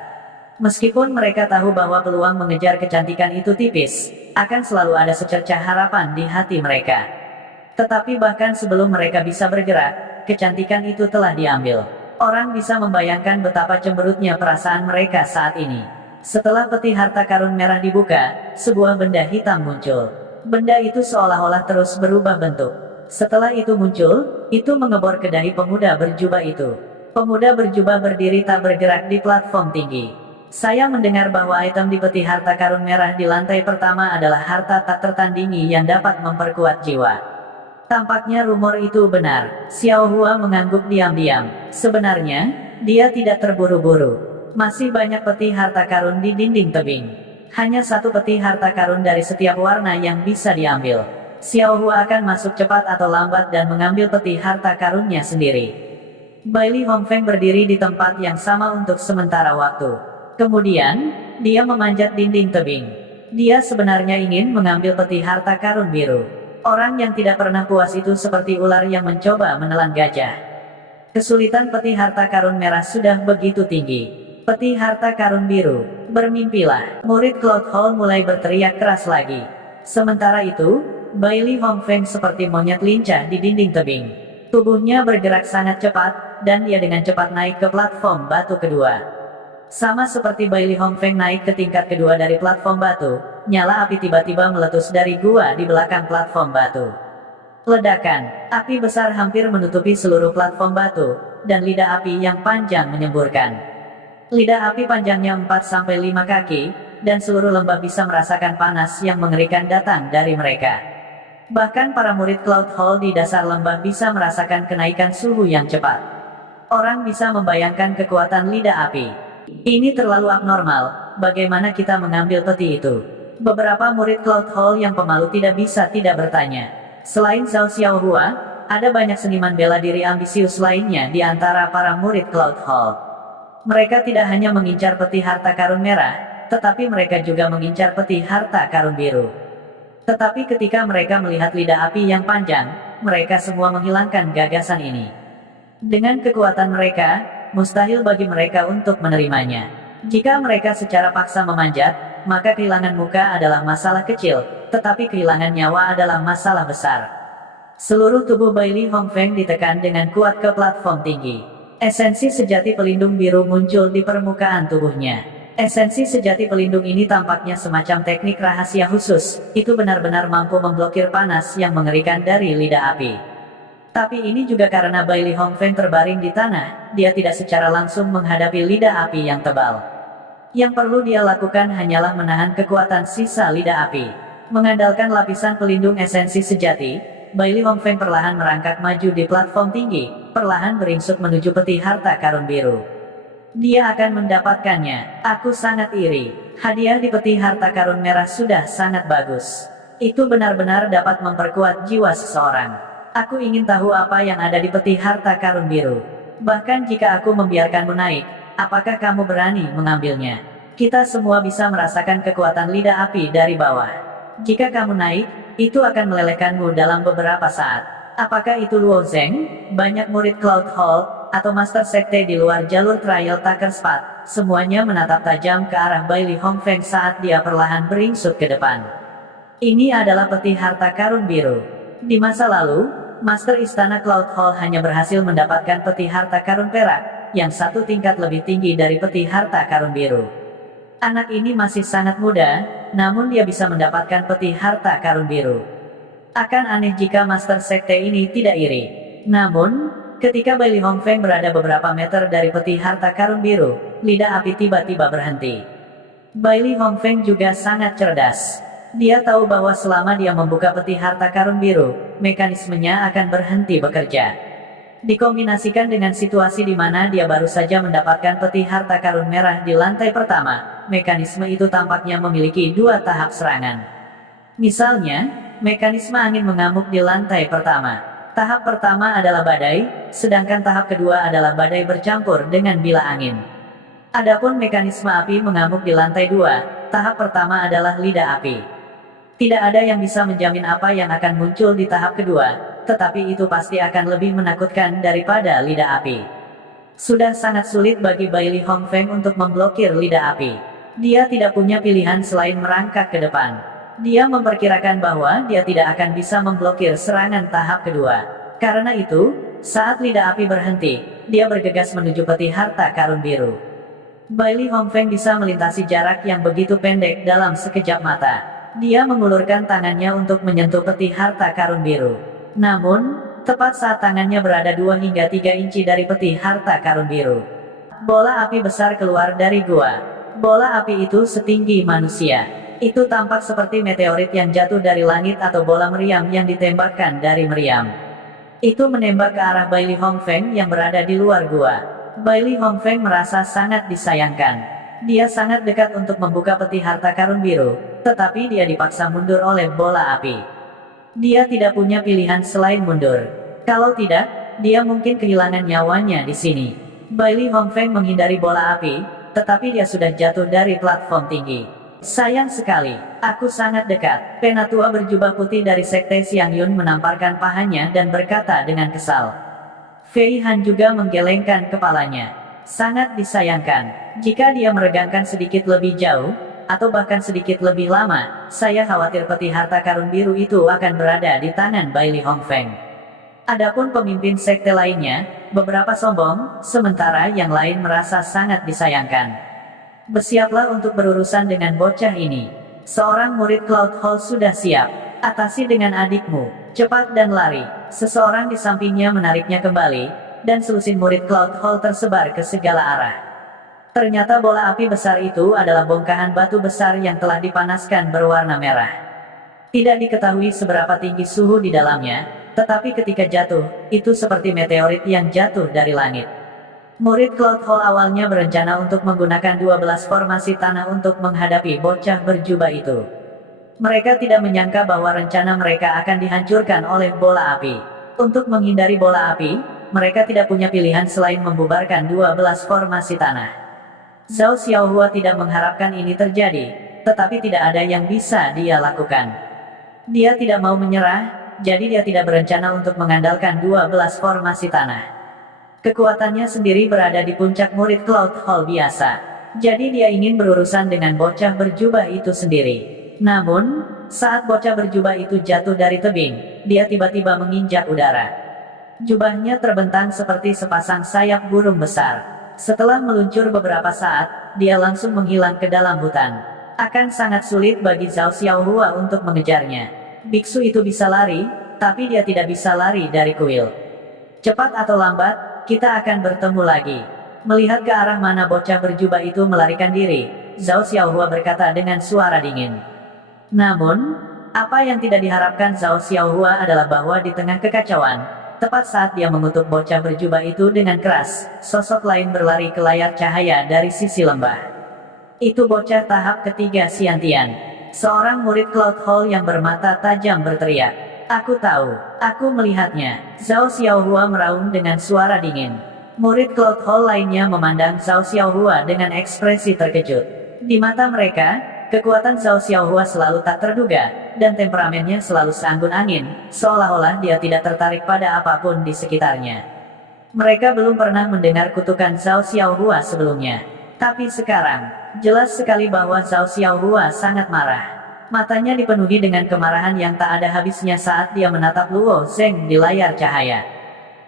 Meskipun mereka tahu bahwa peluang mengejar kecantikan itu tipis, akan selalu ada secercah harapan di hati mereka. Tetapi bahkan sebelum mereka bisa bergerak, kecantikan itu telah diambil. Orang bisa membayangkan betapa cemberutnya perasaan mereka saat ini. Setelah peti harta karun merah dibuka, sebuah benda hitam muncul. Benda itu seolah-olah terus berubah bentuk. Setelah itu muncul, itu mengebor ke dahi pemuda berjubah itu. Pemuda berjubah berdiri tak bergerak di platform tinggi. Saya mendengar bahwa item di peti harta karun merah di lantai pertama adalah harta tak tertandingi yang dapat memperkuat jiwa. Tampaknya rumor itu benar. Xiao Hua mengangguk diam-diam. Sebenarnya, dia tidak terburu-buru. Masih banyak peti harta karun di dinding tebing. Hanya satu peti harta karun dari setiap warna yang bisa diambil. Xiao Hua akan masuk cepat atau lambat dan mengambil peti harta karunnya sendiri. Bailey Hongfeng berdiri di tempat yang sama untuk sementara waktu. Kemudian, dia memanjat dinding tebing. Dia sebenarnya ingin mengambil peti harta karun biru. Orang yang tidak pernah puas itu seperti ular yang mencoba menelan gajah. Kesulitan peti harta karun merah sudah begitu tinggi. Peti harta karun biru, bermimpilah. Murid Cloud Hall mulai berteriak keras lagi. Sementara itu, Bailey Hongfeng seperti monyet lincah di dinding tebing. Tubuhnya bergerak sangat cepat, dan dia dengan cepat naik ke platform batu kedua. Sama seperti Bailey Hongfeng naik ke tingkat kedua dari platform batu, nyala api tiba-tiba meletus dari gua di belakang platform batu. Ledakan, api besar hampir menutupi seluruh platform batu, dan lidah api yang panjang menyemburkan. Lidah api panjangnya 4-5 kaki, dan seluruh lembah bisa merasakan panas yang mengerikan datang dari mereka. Bahkan para murid Cloud Hall di dasar lembah bisa merasakan kenaikan suhu yang cepat. Orang bisa membayangkan kekuatan lidah api. Ini terlalu abnormal, bagaimana kita mengambil peti itu? Beberapa murid Cloud Hall yang pemalu tidak bisa tidak bertanya. Selain Zhao Xiaohua, ada banyak seniman bela diri ambisius lainnya di antara para murid Cloud Hall. Mereka tidak hanya mengincar peti harta karun merah, tetapi mereka juga mengincar peti harta karun biru. Tetapi ketika mereka melihat lidah api yang panjang, mereka semua menghilangkan gagasan ini. Dengan kekuatan mereka, mustahil bagi mereka untuk menerimanya. Jika mereka secara paksa memanjat, maka kehilangan muka adalah masalah kecil, tetapi kehilangan nyawa adalah masalah besar. Seluruh tubuh Bailey Hongfeng ditekan dengan kuat ke platform tinggi. Esensi sejati pelindung biru muncul di permukaan tubuhnya. Esensi sejati pelindung ini tampaknya semacam teknik rahasia khusus, itu benar-benar mampu memblokir panas yang mengerikan dari lidah api. Tapi ini juga karena Bailey Hongfeng terbaring di tanah, dia tidak secara langsung menghadapi lidah api yang tebal. Yang perlu dia lakukan hanyalah menahan kekuatan sisa lidah api. Mengandalkan lapisan pelindung esensi sejati, Bailey Hongfeng perlahan merangkak maju di platform tinggi, perlahan beringsut menuju peti harta karun biru. Dia akan mendapatkannya. Aku sangat iri. Hadiah di peti harta karun merah sudah sangat bagus. Itu benar-benar dapat memperkuat jiwa seseorang. Aku ingin tahu apa yang ada di peti harta karun biru. Bahkan jika aku membiarkanmu naik, apakah kamu berani mengambilnya? Kita semua bisa merasakan kekuatan lidah api dari bawah. Jika kamu naik, itu akan melelehkanmu dalam beberapa saat. Apakah itu Luo Zheng, banyak murid Cloud Hall, atau Master Sekte di luar jalur Trial Tucker Spot? Semuanya menatap tajam ke arah Bailey Hongfeng saat dia perlahan beringsut ke depan. Ini adalah peti harta karun biru. Di masa lalu, Master Istana Cloud Hall hanya berhasil mendapatkan peti harta karun perak, yang satu tingkat lebih tinggi dari peti harta karun biru. Anak ini masih sangat muda, namun dia bisa mendapatkan peti harta karun biru. Akan aneh jika Master Sekte ini tidak iri. Namun, ketika Bailey Hongfeng berada beberapa meter dari peti harta karun biru, lidah api tiba-tiba berhenti. Bailey Hongfeng juga sangat cerdas. Dia tahu bahwa selama dia membuka peti harta karun biru, mekanismenya akan berhenti bekerja. Dikombinasikan dengan situasi di mana dia baru saja mendapatkan peti harta karun merah di lantai pertama, mekanisme itu tampaknya memiliki dua tahap serangan. Misalnya, mekanisme angin mengamuk di lantai pertama. Tahap pertama adalah badai, sedangkan tahap kedua adalah badai bercampur dengan bila angin. Adapun mekanisme api mengamuk di lantai 2, tahap pertama adalah lidah api. Tidak ada yang bisa menjamin apa yang akan muncul di tahap kedua, tetapi itu pasti akan lebih menakutkan daripada lidah api. Sudah sangat sulit bagi Bailey Hongfeng untuk memblokir lidah api. Dia tidak punya pilihan selain merangkak ke depan. Dia memperkirakan bahwa dia tidak akan bisa memblokir serangan tahap kedua. Karena itu, saat lidah api berhenti, dia bergegas menuju peti harta karun biru. Bailey Hongfeng bisa melintasi jarak yang begitu pendek dalam sekejap mata. Dia mengulurkan tangannya untuk menyentuh peti harta karun biru. Namun, tepat saat tangannya berada 2 hingga 3 inci dari peti harta karun biru, bola api besar keluar dari gua. Bola api itu setinggi manusia. Itu tampak seperti meteorit yang jatuh dari langit atau bola meriam yang ditembakkan dari meriam. Itu menembak ke arah Bailey Hongfeng yang berada di luar gua. Bailey Hongfeng merasa sangat disayangkan. Dia sangat dekat untuk membuka peti harta karun biru, tetapi dia dipaksa mundur oleh bola api. Dia tidak punya pilihan selain mundur. Kalau tidak, dia mungkin kehilangan nyawanya di sini. Bailey Hongfeng menghindari bola api, tetapi dia sudah jatuh dari platform tinggi. Sayang sekali, aku sangat dekat. Penatua berjubah putih dari Sekte Xiang Yun menamparkan pahanya dan berkata dengan kesal. Fei Han juga menggelengkan kepalanya. Sangat disayangkan. Jika dia meregangkan sedikit lebih jauh, atau bahkan sedikit lebih lama, saya khawatir peti harta karun biru itu akan berada di tangan Bailey Hongfeng. Adapun pemimpin sekte lainnya, beberapa sombong, sementara yang lain merasa sangat disayangkan. Bersiaplah untuk berurusan dengan bocah ini. Seorang murid Cloud Hall sudah siap. Atasi dengan adikmu. Cepat dan lari. Seseorang di sampingnya menariknya kembali, dan selusin murid Cloud Hall tersebar ke segala arah. Ternyata bola api besar itu adalah bongkahan batu besar yang telah dipanaskan berwarna merah. Tidak diketahui seberapa tinggi suhu di dalamnya, tetapi ketika jatuh, itu seperti meteorit yang jatuh dari langit. Murid Cloud Hall awalnya berencana untuk menggunakan 12 formasi tanah untuk menghadapi bocah berjubah itu. Mereka tidak menyangka bahwa rencana mereka akan dihancurkan oleh bola api. Untuk menghindari bola api, mereka tidak punya pilihan selain membubarkan 12 formasi tanah. Zhao Xiaohua tidak mengharapkan ini terjadi, tetapi tidak ada yang bisa dia lakukan. Dia tidak mau menyerah, jadi dia tidak berencana untuk mengandalkan 12 formasi tanah. Kekuatannya sendiri berada di puncak murid Cloud Hall biasa. Jadi dia ingin berurusan dengan bocah berjubah itu sendiri. Namun, saat bocah berjubah itu jatuh dari tebing, dia tiba-tiba menginjak udara. Jubahnya terbentang seperti sepasang sayap burung besar. Setelah meluncur beberapa saat, dia langsung menghilang ke dalam hutan. Akan sangat sulit bagi Zhao Xiaohua untuk mengejarnya. Biksu itu bisa lari, tapi dia tidak bisa lari dari kuil. Cepat atau lambat, kita akan bertemu lagi. Melihat ke arah mana bocah berjubah itu melarikan diri, Zhao Xiaohua berkata dengan suara dingin. Namun, apa yang tidak diharapkan Zhao Xiaohua adalah bahwa di tengah kekacauan, tepat saat dia mengutuk bocah berjubah itu dengan keras, sosok lain berlari ke layar cahaya dari sisi lembah. Itu bocah tahap ketiga Xiantian. Seorang murid Cloud Hall yang bermata tajam berteriak. Aku tahu, aku melihatnya. Zhao Xiaohua meraung dengan suara dingin. Murid Cloud Hall lainnya memandang Zhao Xiaohua dengan ekspresi terkejut. Di mata mereka, kekuatan Zhao Xiaohua selalu tak terduga, dan temperamennya selalu seanggun angin, seolah-olah dia tidak tertarik pada apapun di sekitarnya. Mereka belum pernah mendengar kutukan Zhao Xiaohua sebelumnya. Tapi sekarang, jelas sekali bahwa Zhao Xiaohua sangat marah. Matanya dipenuhi dengan kemarahan yang tak ada habisnya saat dia menatap Luo Zeng di layar cahaya.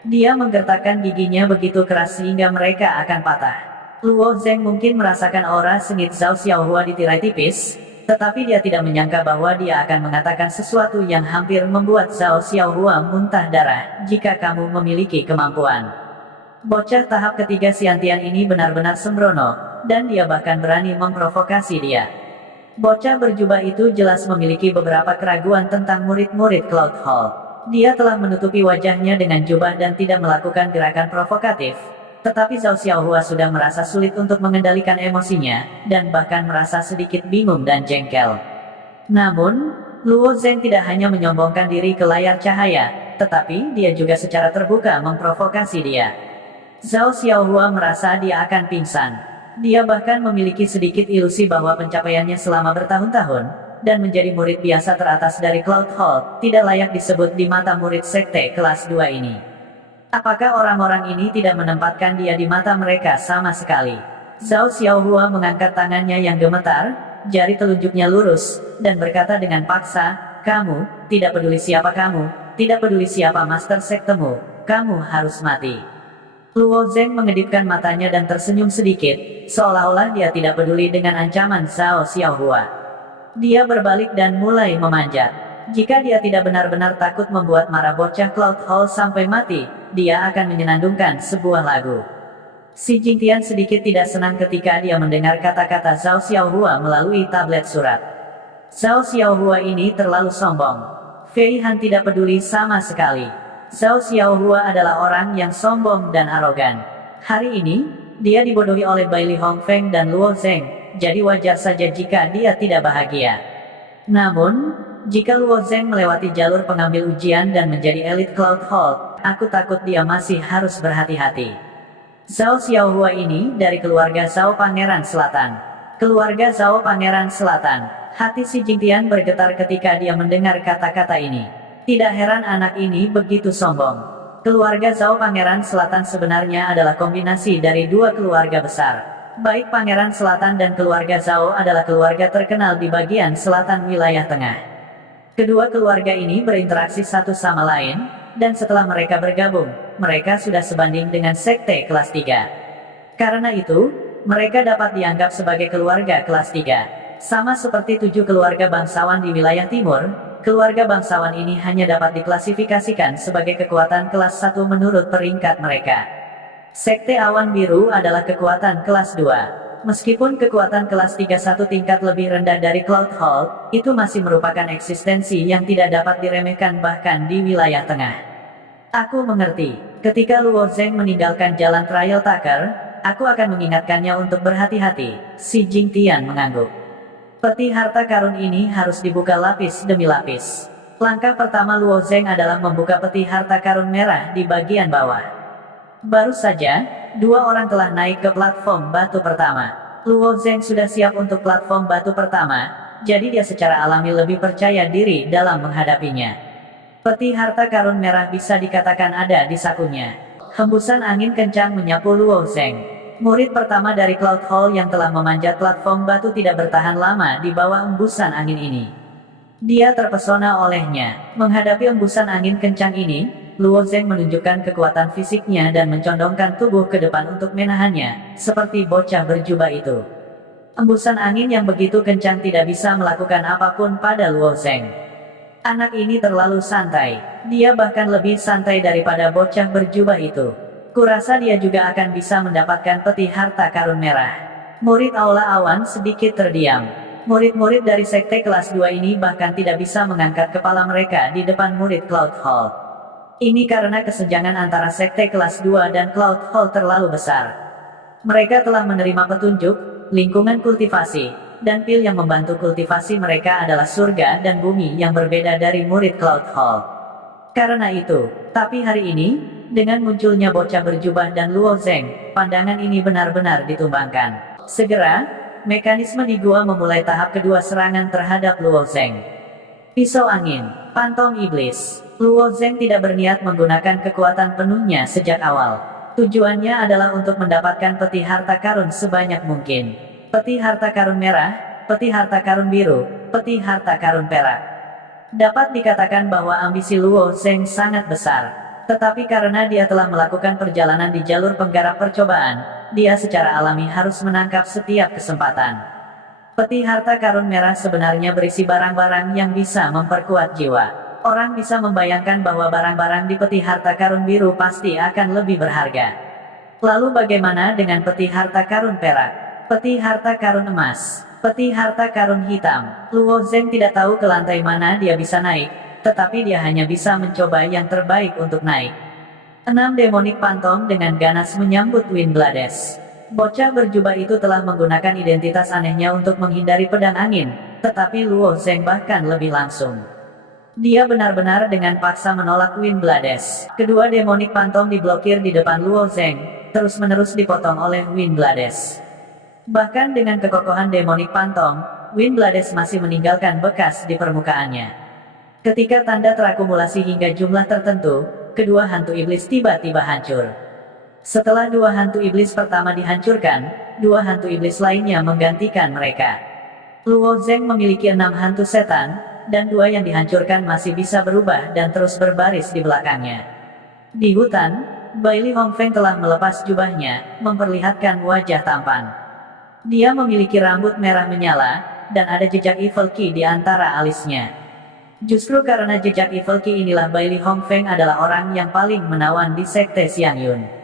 Dia menggertakkan giginya begitu keras sehingga mereka akan patah. Luo Zeng mungkin merasakan aura sengit Zhao Xiaohua ditirai tipis, tetapi dia tidak menyangka bahwa dia akan mengatakan sesuatu yang hampir membuat Zhao Xiaohua muntah darah. Jika kamu memiliki kemampuan. Bocah tahap ketiga Xiantian ini benar-benar sembrono, dan dia bahkan berani memprovokasi dia. Bocah berjubah itu jelas memiliki beberapa keraguan tentang murid-murid Cloud Hall. Dia telah menutupi wajahnya dengan jubah dan tidak melakukan gerakan provokatif. Tetapi Zhao Xiaohua sudah merasa sulit untuk mengendalikan emosinya, dan bahkan merasa sedikit bingung dan jengkel. Namun, Luo Zeng tidak hanya menyombongkan diri ke layar cahaya, tetapi dia juga secara terbuka memprovokasi dia. Zhao Xiaohua merasa dia akan pingsan. Dia bahkan memiliki sedikit ilusi bahwa pencapaiannya selama bertahun-tahun, dan menjadi murid biasa teratas dari Cloud Hall, tidak layak disebut di mata murid sekte kelas 2 ini. Apakah orang-orang ini tidak menempatkan dia di mata mereka sama sekali? Zhao Xiaohua mengangkat tangannya yang gemetar, jari telunjuknya lurus, dan berkata dengan paksa, "Kamu, tidak peduli siapa kamu, tidak peduli siapa master sektemu, kamu harus mati." Luo Zeng mengedipkan matanya dan tersenyum sedikit, seolah-olah dia tidak peduli dengan ancaman Zhao Xiaohua. Dia berbalik dan mulai memanjat. Jika dia tidak benar-benar takut membuat marah bocah Cloud Hall sampai mati, dia akan menyenandungkan sebuah lagu. Si Jingtian sedikit tidak senang ketika dia mendengar kata-kata Zhao Xiaohua melalui tablet surat. Zhao Xiaohua ini terlalu sombong. Fei Han tidak peduli sama sekali. Zhao Xiaohua adalah orang yang sombong dan arogan. Hari ini, dia dibodohi oleh Bai Li Hongfeng dan Luo Zeng, jadi wajar saja jika dia tidak bahagia. Namun, jika Luo Zeng melewati jalur pengambil ujian dan menjadi elit Cloud Hall, aku takut dia masih harus berhati-hati. Zhao Xiaohua ini dari keluarga Zhao Pangeran Selatan. Keluarga Zhao Pangeran Selatan. Hati si Jingtian bergetar ketika dia mendengar kata-kata ini. Tidak heran anak ini begitu sombong. Keluarga Zhao Pangeran Selatan sebenarnya adalah kombinasi dari dua keluarga besar. Baik Pangeran Selatan dan keluarga Zhao adalah keluarga terkenal di bagian selatan wilayah tengah. Kedua keluarga ini berinteraksi satu sama lain, dan setelah mereka bergabung, mereka sudah sebanding dengan sekte kelas 3. Karena itu, mereka dapat dianggap sebagai keluarga kelas 3. Sama seperti 7 keluarga bangsawan di wilayah timur, keluarga bangsawan ini hanya dapat diklasifikasikan sebagai kekuatan kelas 1 menurut peringkat mereka. Sekte Awan Biru adalah kekuatan kelas 2. Meskipun kekuatan kelas 3 satu tingkat lebih rendah dari Cloud Hall, itu masih merupakan eksistensi yang tidak dapat diremehkan bahkan di wilayah tengah. Aku mengerti. Ketika Luo Zeng meninggalkan jalan Trial Tucker, aku akan mengingatkannya untuk berhati-hati. Si Jingtian mengangguk. Peti harta karun ini harus dibuka lapis demi lapis. Langkah pertama Luo Zeng adalah membuka peti harta karun merah di bagian bawah. Baru saja, 2 orang telah naik ke platform batu pertama. Luo Zeng sudah siap untuk platform batu pertama, jadi dia secara alami lebih percaya diri dalam menghadapinya. Peti harta karun merah bisa dikatakan ada di sakunya. Hembusan angin kencang menyapu Luo Zeng. Murid pertama dari Cloud Hall yang telah memanjat platform batu tidak bertahan lama di bawah embusan angin ini. Dia terpesona olehnya. Menghadapi embusan angin kencang ini, Luo Zeng menunjukkan kekuatan fisiknya dan mencondongkan tubuh ke depan untuk menahannya, seperti bocah berjubah itu. Embusan angin yang begitu kencang tidak bisa melakukan apapun pada Luo Zeng. Anak ini terlalu santai. Dia bahkan lebih santai daripada bocah berjubah itu. Kurasa dia juga akan bisa mendapatkan peti harta karun merah. Murid Aula Awan sedikit terdiam. Murid-murid dari sekte kelas 2 ini bahkan tidak bisa mengangkat kepala mereka di depan murid Cloud Hall. Ini karena kesenjangan antara sekte kelas 2 dan Cloud Hall terlalu besar. Mereka telah menerima petunjuk, lingkungan kultivasi, dan pil yang membantu kultivasi mereka adalah surga dan bumi yang berbeda dari murid Cloud Hall. Karena itu, tapi hari ini, dengan munculnya bocah berjubah dan Luo Zeng, pandangan ini benar-benar ditumbangkan. Segera, mekanisme di gua memulai tahap kedua serangan terhadap Luo Zeng. Pisau angin, pantong iblis. Luo Zeng tidak berniat menggunakan kekuatan penuhnya sejak awal. Tujuannya adalah untuk mendapatkan peti harta karun sebanyak mungkin. Peti harta karun merah, peti harta karun biru, peti harta karun perak. Dapat dikatakan bahwa ambisi Luo Zeng sangat besar. Tetapi karena dia telah melakukan perjalanan di jalur penggarap percobaan, dia secara alami harus menangkap setiap kesempatan. Peti harta karun merah sebenarnya berisi barang-barang yang bisa memperkuat jiwa. Orang bisa membayangkan bahwa barang-barang di peti harta karun biru pasti akan lebih berharga. Lalu bagaimana dengan peti harta karun perak? Peti harta karun emas? Peti harta karun hitam? Luo Zeng tidak tahu ke lantai mana dia bisa naik. Tetapi dia hanya bisa mencoba yang terbaik untuk naik. 6 demonik phantom dengan ganas menyambut Wind Blades. Bocah berjubah itu telah menggunakan identitas anehnya untuk menghindari pedang angin, tetapi Luo Zeng bahkan lebih langsung. Dia benar-benar dengan paksa menolak Wind Blades. Kedua demonik phantom diblokir di depan Luo Zeng, terus-menerus dipotong oleh Wind Blades. Bahkan dengan kekokohan demonik Phantom, Windblades masih meninggalkan bekas di permukaannya. Ketika tanda terakumulasi hingga jumlah tertentu, kedua hantu iblis tiba-tiba hancur. Setelah dua hantu iblis pertama dihancurkan, dua hantu iblis lainnya menggantikan mereka. Luo Zeng memiliki 6 hantu setan, dan dua yang dihancurkan masih bisa berubah dan terus berbaris di belakangnya. Di hutan, Bailey Hongfeng telah melepas jubahnya, memperlihatkan wajah tampan. Dia memiliki rambut merah menyala, dan ada jejak Evil Qi di antara alisnya. Justru karena jejak Evil Qi inilah Bailey Hongfeng adalah orang yang paling menawan di Sekte Xiangyun.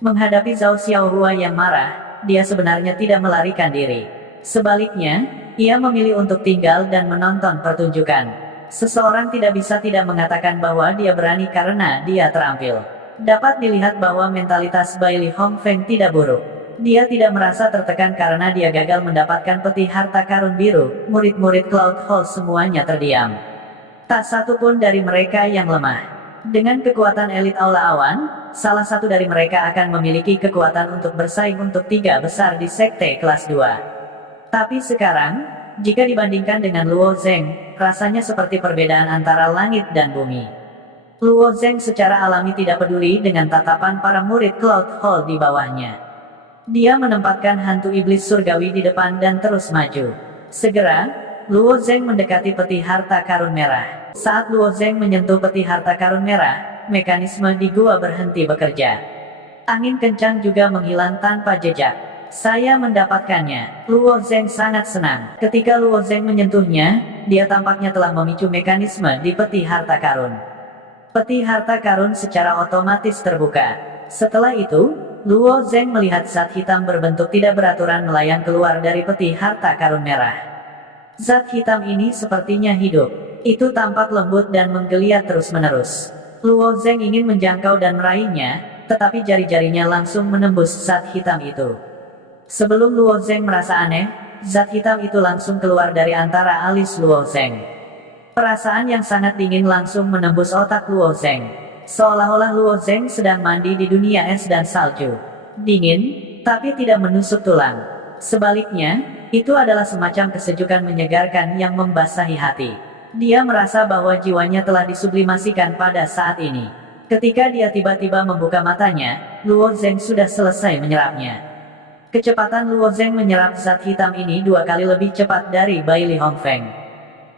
Menghadapi Zhao Xiaohua yang marah, dia sebenarnya tidak melarikan diri. Sebaliknya, ia memilih untuk tinggal dan menonton pertunjukan. Seseorang tidak bisa tidak mengatakan bahwa dia berani karena dia terampil. Dapat dilihat bahwa mentalitas Bailey Hongfeng tidak buruk. Dia tidak merasa tertekan karena dia gagal mendapatkan peti harta karun biru. Murid-murid Cloud Hall semuanya terdiam. Tak satu pun dari mereka yang lemah. Dengan kekuatan elit Aula Awan, salah satu dari mereka akan memiliki kekuatan untuk bersaing untuk 3 besar di Sekte kelas 2. Tapi sekarang, jika dibandingkan dengan Luo Zeng, rasanya seperti perbedaan antara langit dan bumi. Luo Zeng secara alami tidak peduli dengan tatapan para murid Cloud Hall di bawahnya. Dia menempatkan hantu iblis surgawi di depan dan terus maju. Segera, Luo Zeng mendekati peti harta karun merah. Saat Luo Zeng menyentuh peti harta karun merah, mekanisme di gua berhenti bekerja. Angin kencang juga menghilang tanpa jejak. Saya mendapatkannya. Luo Zeng sangat senang. Ketika Luo Zeng menyentuhnya, dia tampaknya telah memicu mekanisme di peti harta karun. Peti harta karun secara otomatis terbuka. Setelah itu, Luo Zeng melihat zat hitam berbentuk tidak beraturan melayang keluar dari peti harta karun merah. Zat hitam ini sepertinya hidup. Itu tampak lembut dan menggeliat terus-menerus. Luo Zeng ingin menjangkau dan meraihnya, tetapi jari-jarinya langsung menembus zat hitam itu. Sebelum Luo Zeng merasa aneh, zat hitam itu langsung keluar dari antara alis Luo Zeng. Perasaan yang sangat dingin langsung menembus otak Luo Zeng. Seolah-olah Luo Zeng sedang mandi di dunia es dan salju. Dingin, tapi tidak menusuk tulang. Sebaliknya, itu adalah semacam kesejukan menyegarkan yang membasahi hati. Dia merasa bahwa jiwanya telah disublimasikan pada saat ini. Ketika dia tiba-tiba membuka matanya, Luo Zeng sudah selesai menyerapnya. Kecepatan Luo Zeng menyerap zat hitam ini 2 kali lebih cepat dari Bailey Hongfeng.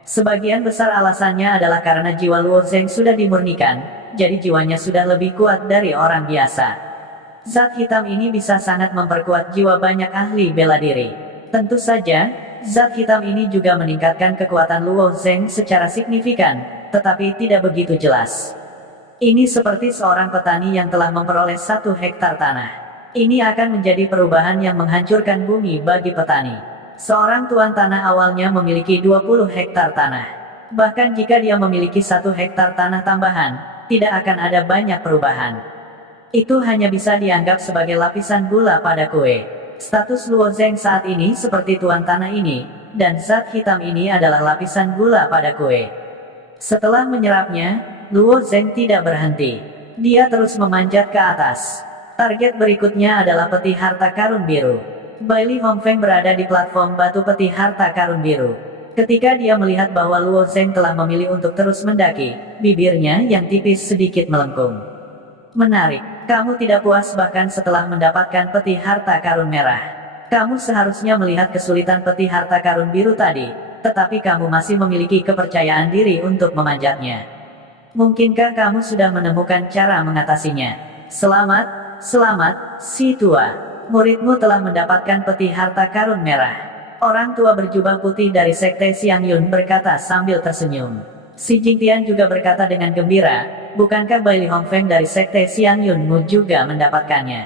Sebagian besar alasannya adalah karena jiwa Luo Zeng sudah dimurnikan, jadi jiwanya sudah lebih kuat dari orang biasa. Zat hitam ini bisa sangat memperkuat jiwa banyak ahli bela diri. Tentu saja, zat hitam ini juga meningkatkan kekuatan Luo Zeng secara signifikan, tetapi tidak begitu jelas. Ini seperti seorang petani yang telah memperoleh 1 hektar tanah. Ini akan menjadi perubahan yang menghancurkan bumi bagi petani. Seorang tuan tanah awalnya memiliki 20 hektar tanah. Bahkan jika dia memiliki 1 hektar tanah tambahan, tidak akan ada banyak perubahan. Itu hanya bisa dianggap sebagai lapisan gula pada kue. Status Luo Zeng saat ini seperti tuan tanah ini, dan zat hitam ini adalah lapisan gula pada kue. Setelah menyerapnya, Luo Zeng tidak berhenti. Dia terus memanjat ke atas. Target berikutnya adalah peti harta karun biru. Bailey Hongfeng berada di platform batu peti harta karun biru. Ketika dia melihat bahwa Luo Zeng telah memilih untuk terus mendaki, bibirnya yang tipis sedikit melengkung. Menarik, kamu tidak puas bahkan setelah mendapatkan peti harta karun merah. Kamu seharusnya melihat kesulitan peti harta karun biru tadi, tetapi kamu masih memiliki kepercayaan diri untuk memanjatnya. Mungkinkah kamu sudah menemukan cara mengatasinya? Selamat, si tua. Muridmu telah mendapatkan peti harta karun merah. Orang tua berjubah putih dari Sekte Xiangyun berkata sambil tersenyum. Si Jingtian juga berkata dengan gembira, bukankah Bailey Hongfeng dari Sekte Xiangyunmu juga mendapatkannya?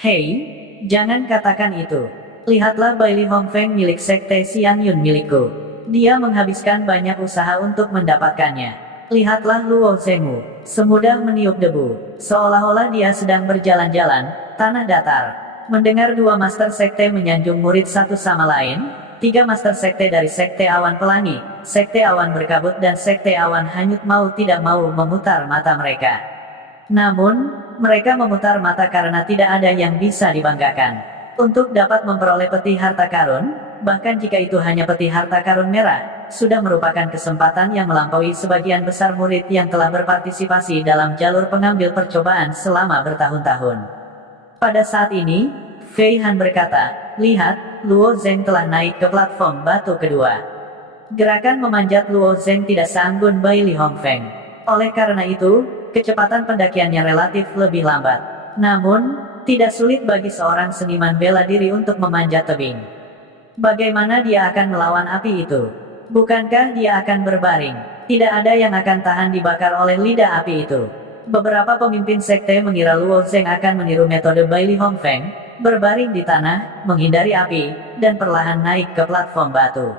Hei, jangan katakan itu. Lihatlah Bailey Hongfeng milik Sekte Xiangyun milikku. Dia menghabiskan banyak usaha untuk mendapatkannya. Lihatlah Luo Zengmu, semudah meniup debu, seolah-olah dia sedang berjalan-jalan, tanah datar. Mendengar 2 master sekte menyanjung murid satu sama lain, 3 master sekte dari Sekte Awan Pelangi, Sekte Awan Berkabut dan Sekte Awan Hanyut mau tidak mau memutar mata mereka. Namun, mereka memutar mata karena tidak ada yang bisa dibanggakan. Untuk dapat memperoleh peti harta karun, bahkan jika itu hanya peti harta karun merah, sudah merupakan kesempatan yang melampaui sebagian besar murid yang telah berpartisipasi dalam jalur pengambil percobaan selama bertahun-tahun. Pada saat ini, Fei Han berkata, "Lihat, Luo Zeng telah naik ke platform batu kedua." Gerakan memanjat Luo Zeng tidak seanggun Bai Li Hongfeng. Oleh karena itu, kecepatan pendakiannya relatif lebih lambat. Namun, tidak sulit bagi seorang seniman bela diri untuk memanjat tebing. Bagaimana dia akan melawan api itu? Bukankah dia akan berbaring? Tidak ada yang akan tahan dibakar oleh lidah api itu. Beberapa pemimpin sekte mengira Luo Zeng akan meniru metode Bai Li Hongfeng, berbaring di tanah, menghindari api, dan perlahan naik ke platform batu.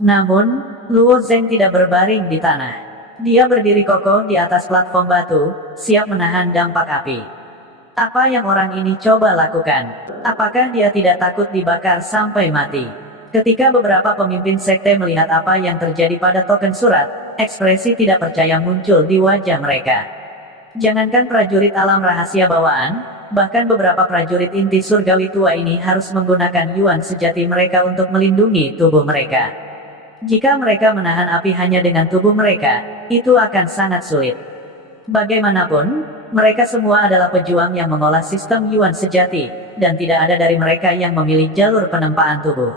Namun, Luo Zeng tidak berbaring di tanah. Dia berdiri kokoh di atas platform batu, siap menahan dampak api. Apa yang orang ini coba lakukan? Apakah dia tidak takut dibakar sampai mati? Ketika beberapa pemimpin sekte melihat apa yang terjadi pada token surat, ekspresi tidak percaya muncul di wajah mereka. Jangankan prajurit alam rahasia bawaan, bahkan beberapa prajurit inti surgawi tua ini harus menggunakan yuan sejati mereka untuk melindungi tubuh mereka. Jika mereka menahan api hanya dengan tubuh mereka, itu akan sangat sulit. Bagaimanapun, mereka semua adalah pejuang yang mengolah sistem yuan sejati, dan tidak ada dari mereka yang memilih jalur penempaan tubuh.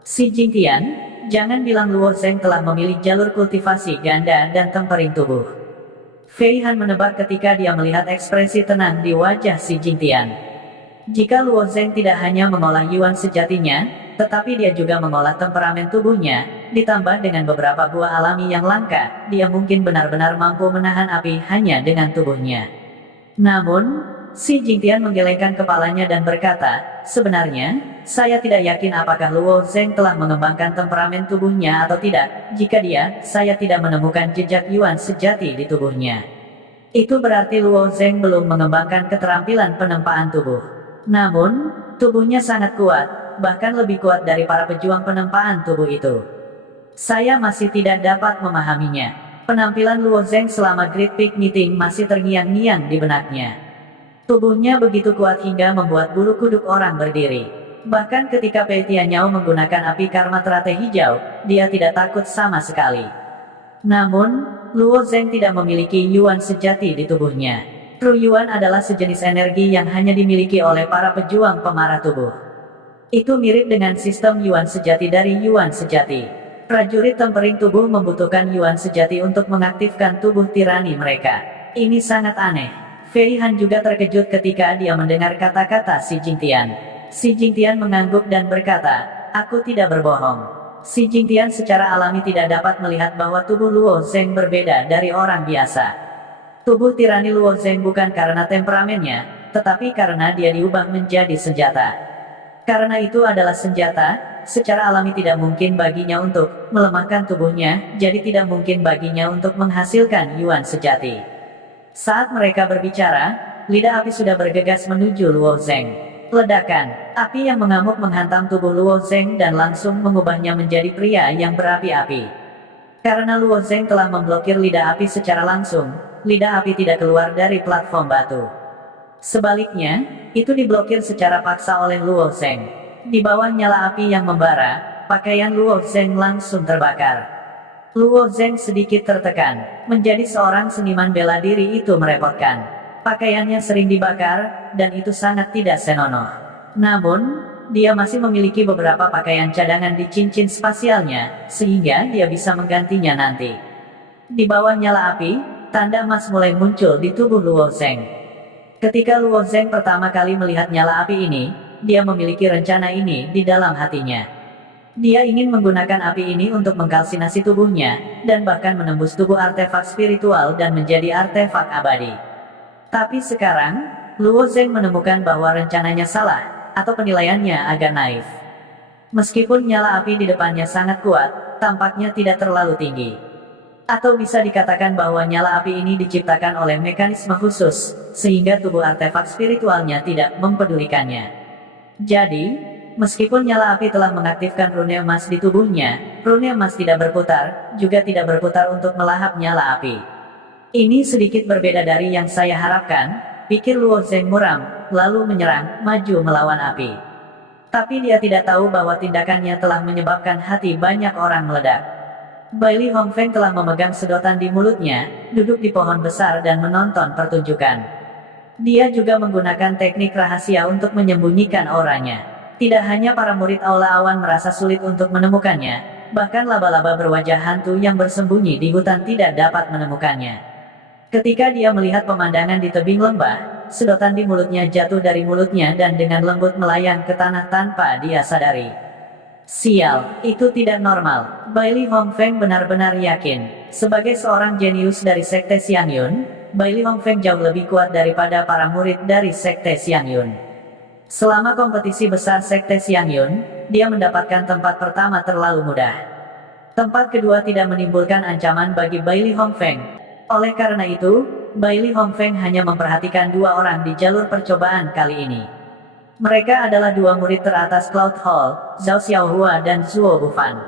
Si Jingtian, jangan bilang Luo Zeng telah memilih jalur kultivasi ganda dan tempering tubuh. Fei Han menebak ketika dia melihat ekspresi tenang di wajah si Jingtian. Jika Luo Zeng tidak hanya mengolah yuan sejatinya, tetapi dia juga mengolah temperamen tubuhnya, ditambah dengan beberapa buah alami yang langka, dia mungkin benar-benar mampu menahan api hanya dengan tubuhnya. Namun, si Jingtian menggelengkan kepalanya dan berkata, "Sebenarnya, saya tidak yakin apakah Luo Zeng telah mengembangkan temperamen tubuhnya atau tidak. Jika saya tidak menemukan jejak yuan sejati di tubuhnya. Itu berarti Luo Zeng belum mengembangkan keterampilan penempaan tubuh. Namun, tubuhnya sangat kuat, bahkan lebih kuat dari para pejuang penempaan tubuh itu. Saya masih tidak dapat memahaminya." Penampilan Luo Zeng selama Great Peak Meeting masih terngiang-ngiang di benaknya. Tubuhnya begitu kuat hingga membuat bulu kuduk orang berdiri. Bahkan ketika Pei Tianyao menggunakan api karma teratai hijau, dia tidak takut sama sekali. Namun, Luo Zeng tidak memiliki yuan sejati di tubuhnya. True Yuan adalah sejenis energi yang hanya dimiliki oleh para pejuang pemarah tubuh. Itu mirip dengan sistem yuan sejati dari yuan sejati. Prajurit tempering tubuh membutuhkan yuan sejati untuk mengaktifkan tubuh tirani mereka. Ini sangat aneh. Fei Han juga terkejut ketika dia mendengar kata-kata si Jingtian. Si Jingtian mengangguk dan berkata, "Aku tidak berbohong." Si Jingtian secara alami tidak dapat melihat bahwa tubuh Luo Zeng berbeda dari orang biasa. Tubuh tirani Luo Zeng bukan karena temperamennya, tetapi karena dia diubah menjadi senjata. Karena itu adalah senjata, secara alami tidak mungkin baginya untuk melemahkan tubuhnya, jadi tidak mungkin baginya untuk menghasilkan yuan sejati. Saat mereka berbicara, lidah api sudah bergegas menuju Luo Zeng. Ledakan, api yang mengamuk menghantam tubuh Luo Zeng dan langsung mengubahnya menjadi pria yang berapi-api. Karena Luo Zeng telah memblokir lidah api secara langsung, lidah api tidak keluar dari platform batu. Sebaliknya, itu diblokir secara paksa oleh Luo Zeng. Di bawah nyala api yang membara, pakaian Luo Zeng langsung terbakar. Luo Zeng sedikit tertekan. Menjadi seorang seniman bela diri itu merepotkan. Pakaiannya sering dibakar, dan itu sangat tidak senonoh. Namun, dia masih memiliki beberapa pakaian cadangan di cincin spasialnya, sehingga dia bisa menggantinya nanti. Di bawah nyala api, tanda emas mulai muncul di tubuh Luo Zeng. Ketika Luo Zeng pertama kali melihat nyala api ini, dia memiliki rencana ini di dalam hatinya. Dia ingin menggunakan api ini untuk mengkalsinasi tubuhnya, dan bahkan menembus tubuh artefak spiritual dan menjadi artefak abadi. Tapi sekarang, Luo Zeng menemukan bahwa rencananya salah, atau penilaiannya agak naif. Meskipun nyala api di depannya sangat kuat, tampaknya tidak terlalu tinggi. Atau bisa dikatakan bahwa nyala api ini diciptakan oleh mekanisme khusus, sehingga tubuh artefak spiritualnya tidak mempedulikannya. Jadi, meskipun nyala api telah mengaktifkan rune emas di tubuhnya, rune emas tidak berputar, juga tidak berputar untuk melahap nyala api. Ini sedikit berbeda dari yang saya harapkan, pikir Luo Zeng muram, lalu menyerang, maju melawan api. Tapi dia tidak tahu bahwa tindakannya telah menyebabkan hati banyak orang meledak. Bailey Hongfeng telah memegang sedotan di mulutnya, duduk di pohon besar dan menonton pertunjukan. Dia juga menggunakan teknik rahasia untuk menyembunyikan auranya. Tidak hanya para murid Aula Awan merasa sulit untuk menemukannya, bahkan laba-laba berwajah hantu yang bersembunyi di hutan tidak dapat menemukannya. Ketika dia melihat pemandangan di tebing lembah, sedotan di mulutnya jatuh dari mulutnya dan dengan lembut melayang ke tanah tanpa dia sadari. Sial, itu tidak normal. Bailey Hongfeng benar-benar yakin. Sebagai seorang jenius dari Sekte Xiangyun, Bailey Hongfeng jauh lebih kuat daripada para murid dari Sekte Xiangyun. Selama kompetisi besar Sekte Xiangyun, dia mendapatkan tempat pertama terlalu mudah. Tempat kedua tidak menimbulkan ancaman bagi Bailey Hongfeng. Oleh karena itu, Bailey Hongfeng hanya memperhatikan dua orang di jalur percobaan kali ini. Mereka adalah dua murid teratas Cloud Hall, Zhao Xiaohua dan Zhuo Bufan.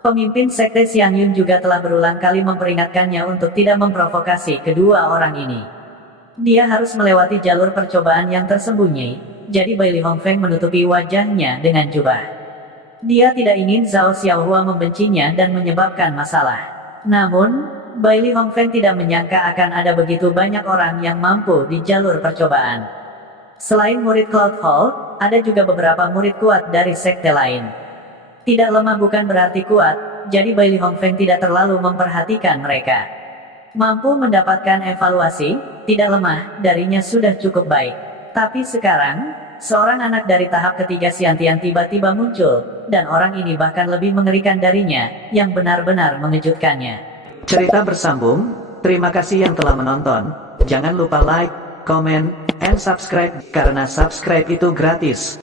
Pemimpin Sekte Xiangyun juga telah berulang kali memperingatkannya untuk tidak memprovokasi kedua orang ini. Dia harus melewati jalur percobaan yang tersembunyi, jadi Bailey Hongfeng menutupi wajahnya dengan jubah. Dia tidak ingin Zhao Xiaohua membencinya dan menyebabkan masalah. Namun, Bailey Hongfeng tidak menyangka akan ada begitu banyak orang yang mampu di jalur percobaan. Selain murid Cloud Hall, ada juga beberapa murid kuat dari sekte lain. Tidak lemah bukan berarti kuat, jadi Bailey Hongfeng tidak terlalu memperhatikan mereka. Mampu mendapatkan evaluasi, tidak lemah, darinya sudah cukup baik. Tapi sekarang, seorang anak dari tahap ketiga Xiantian tiba-tiba muncul, dan orang ini bahkan lebih mengerikan darinya, yang benar-benar mengejutkannya. Cerita bersambung, terima kasih yang telah menonton. Jangan lupa like, comment, and subscribe, karena subscribe itu gratis.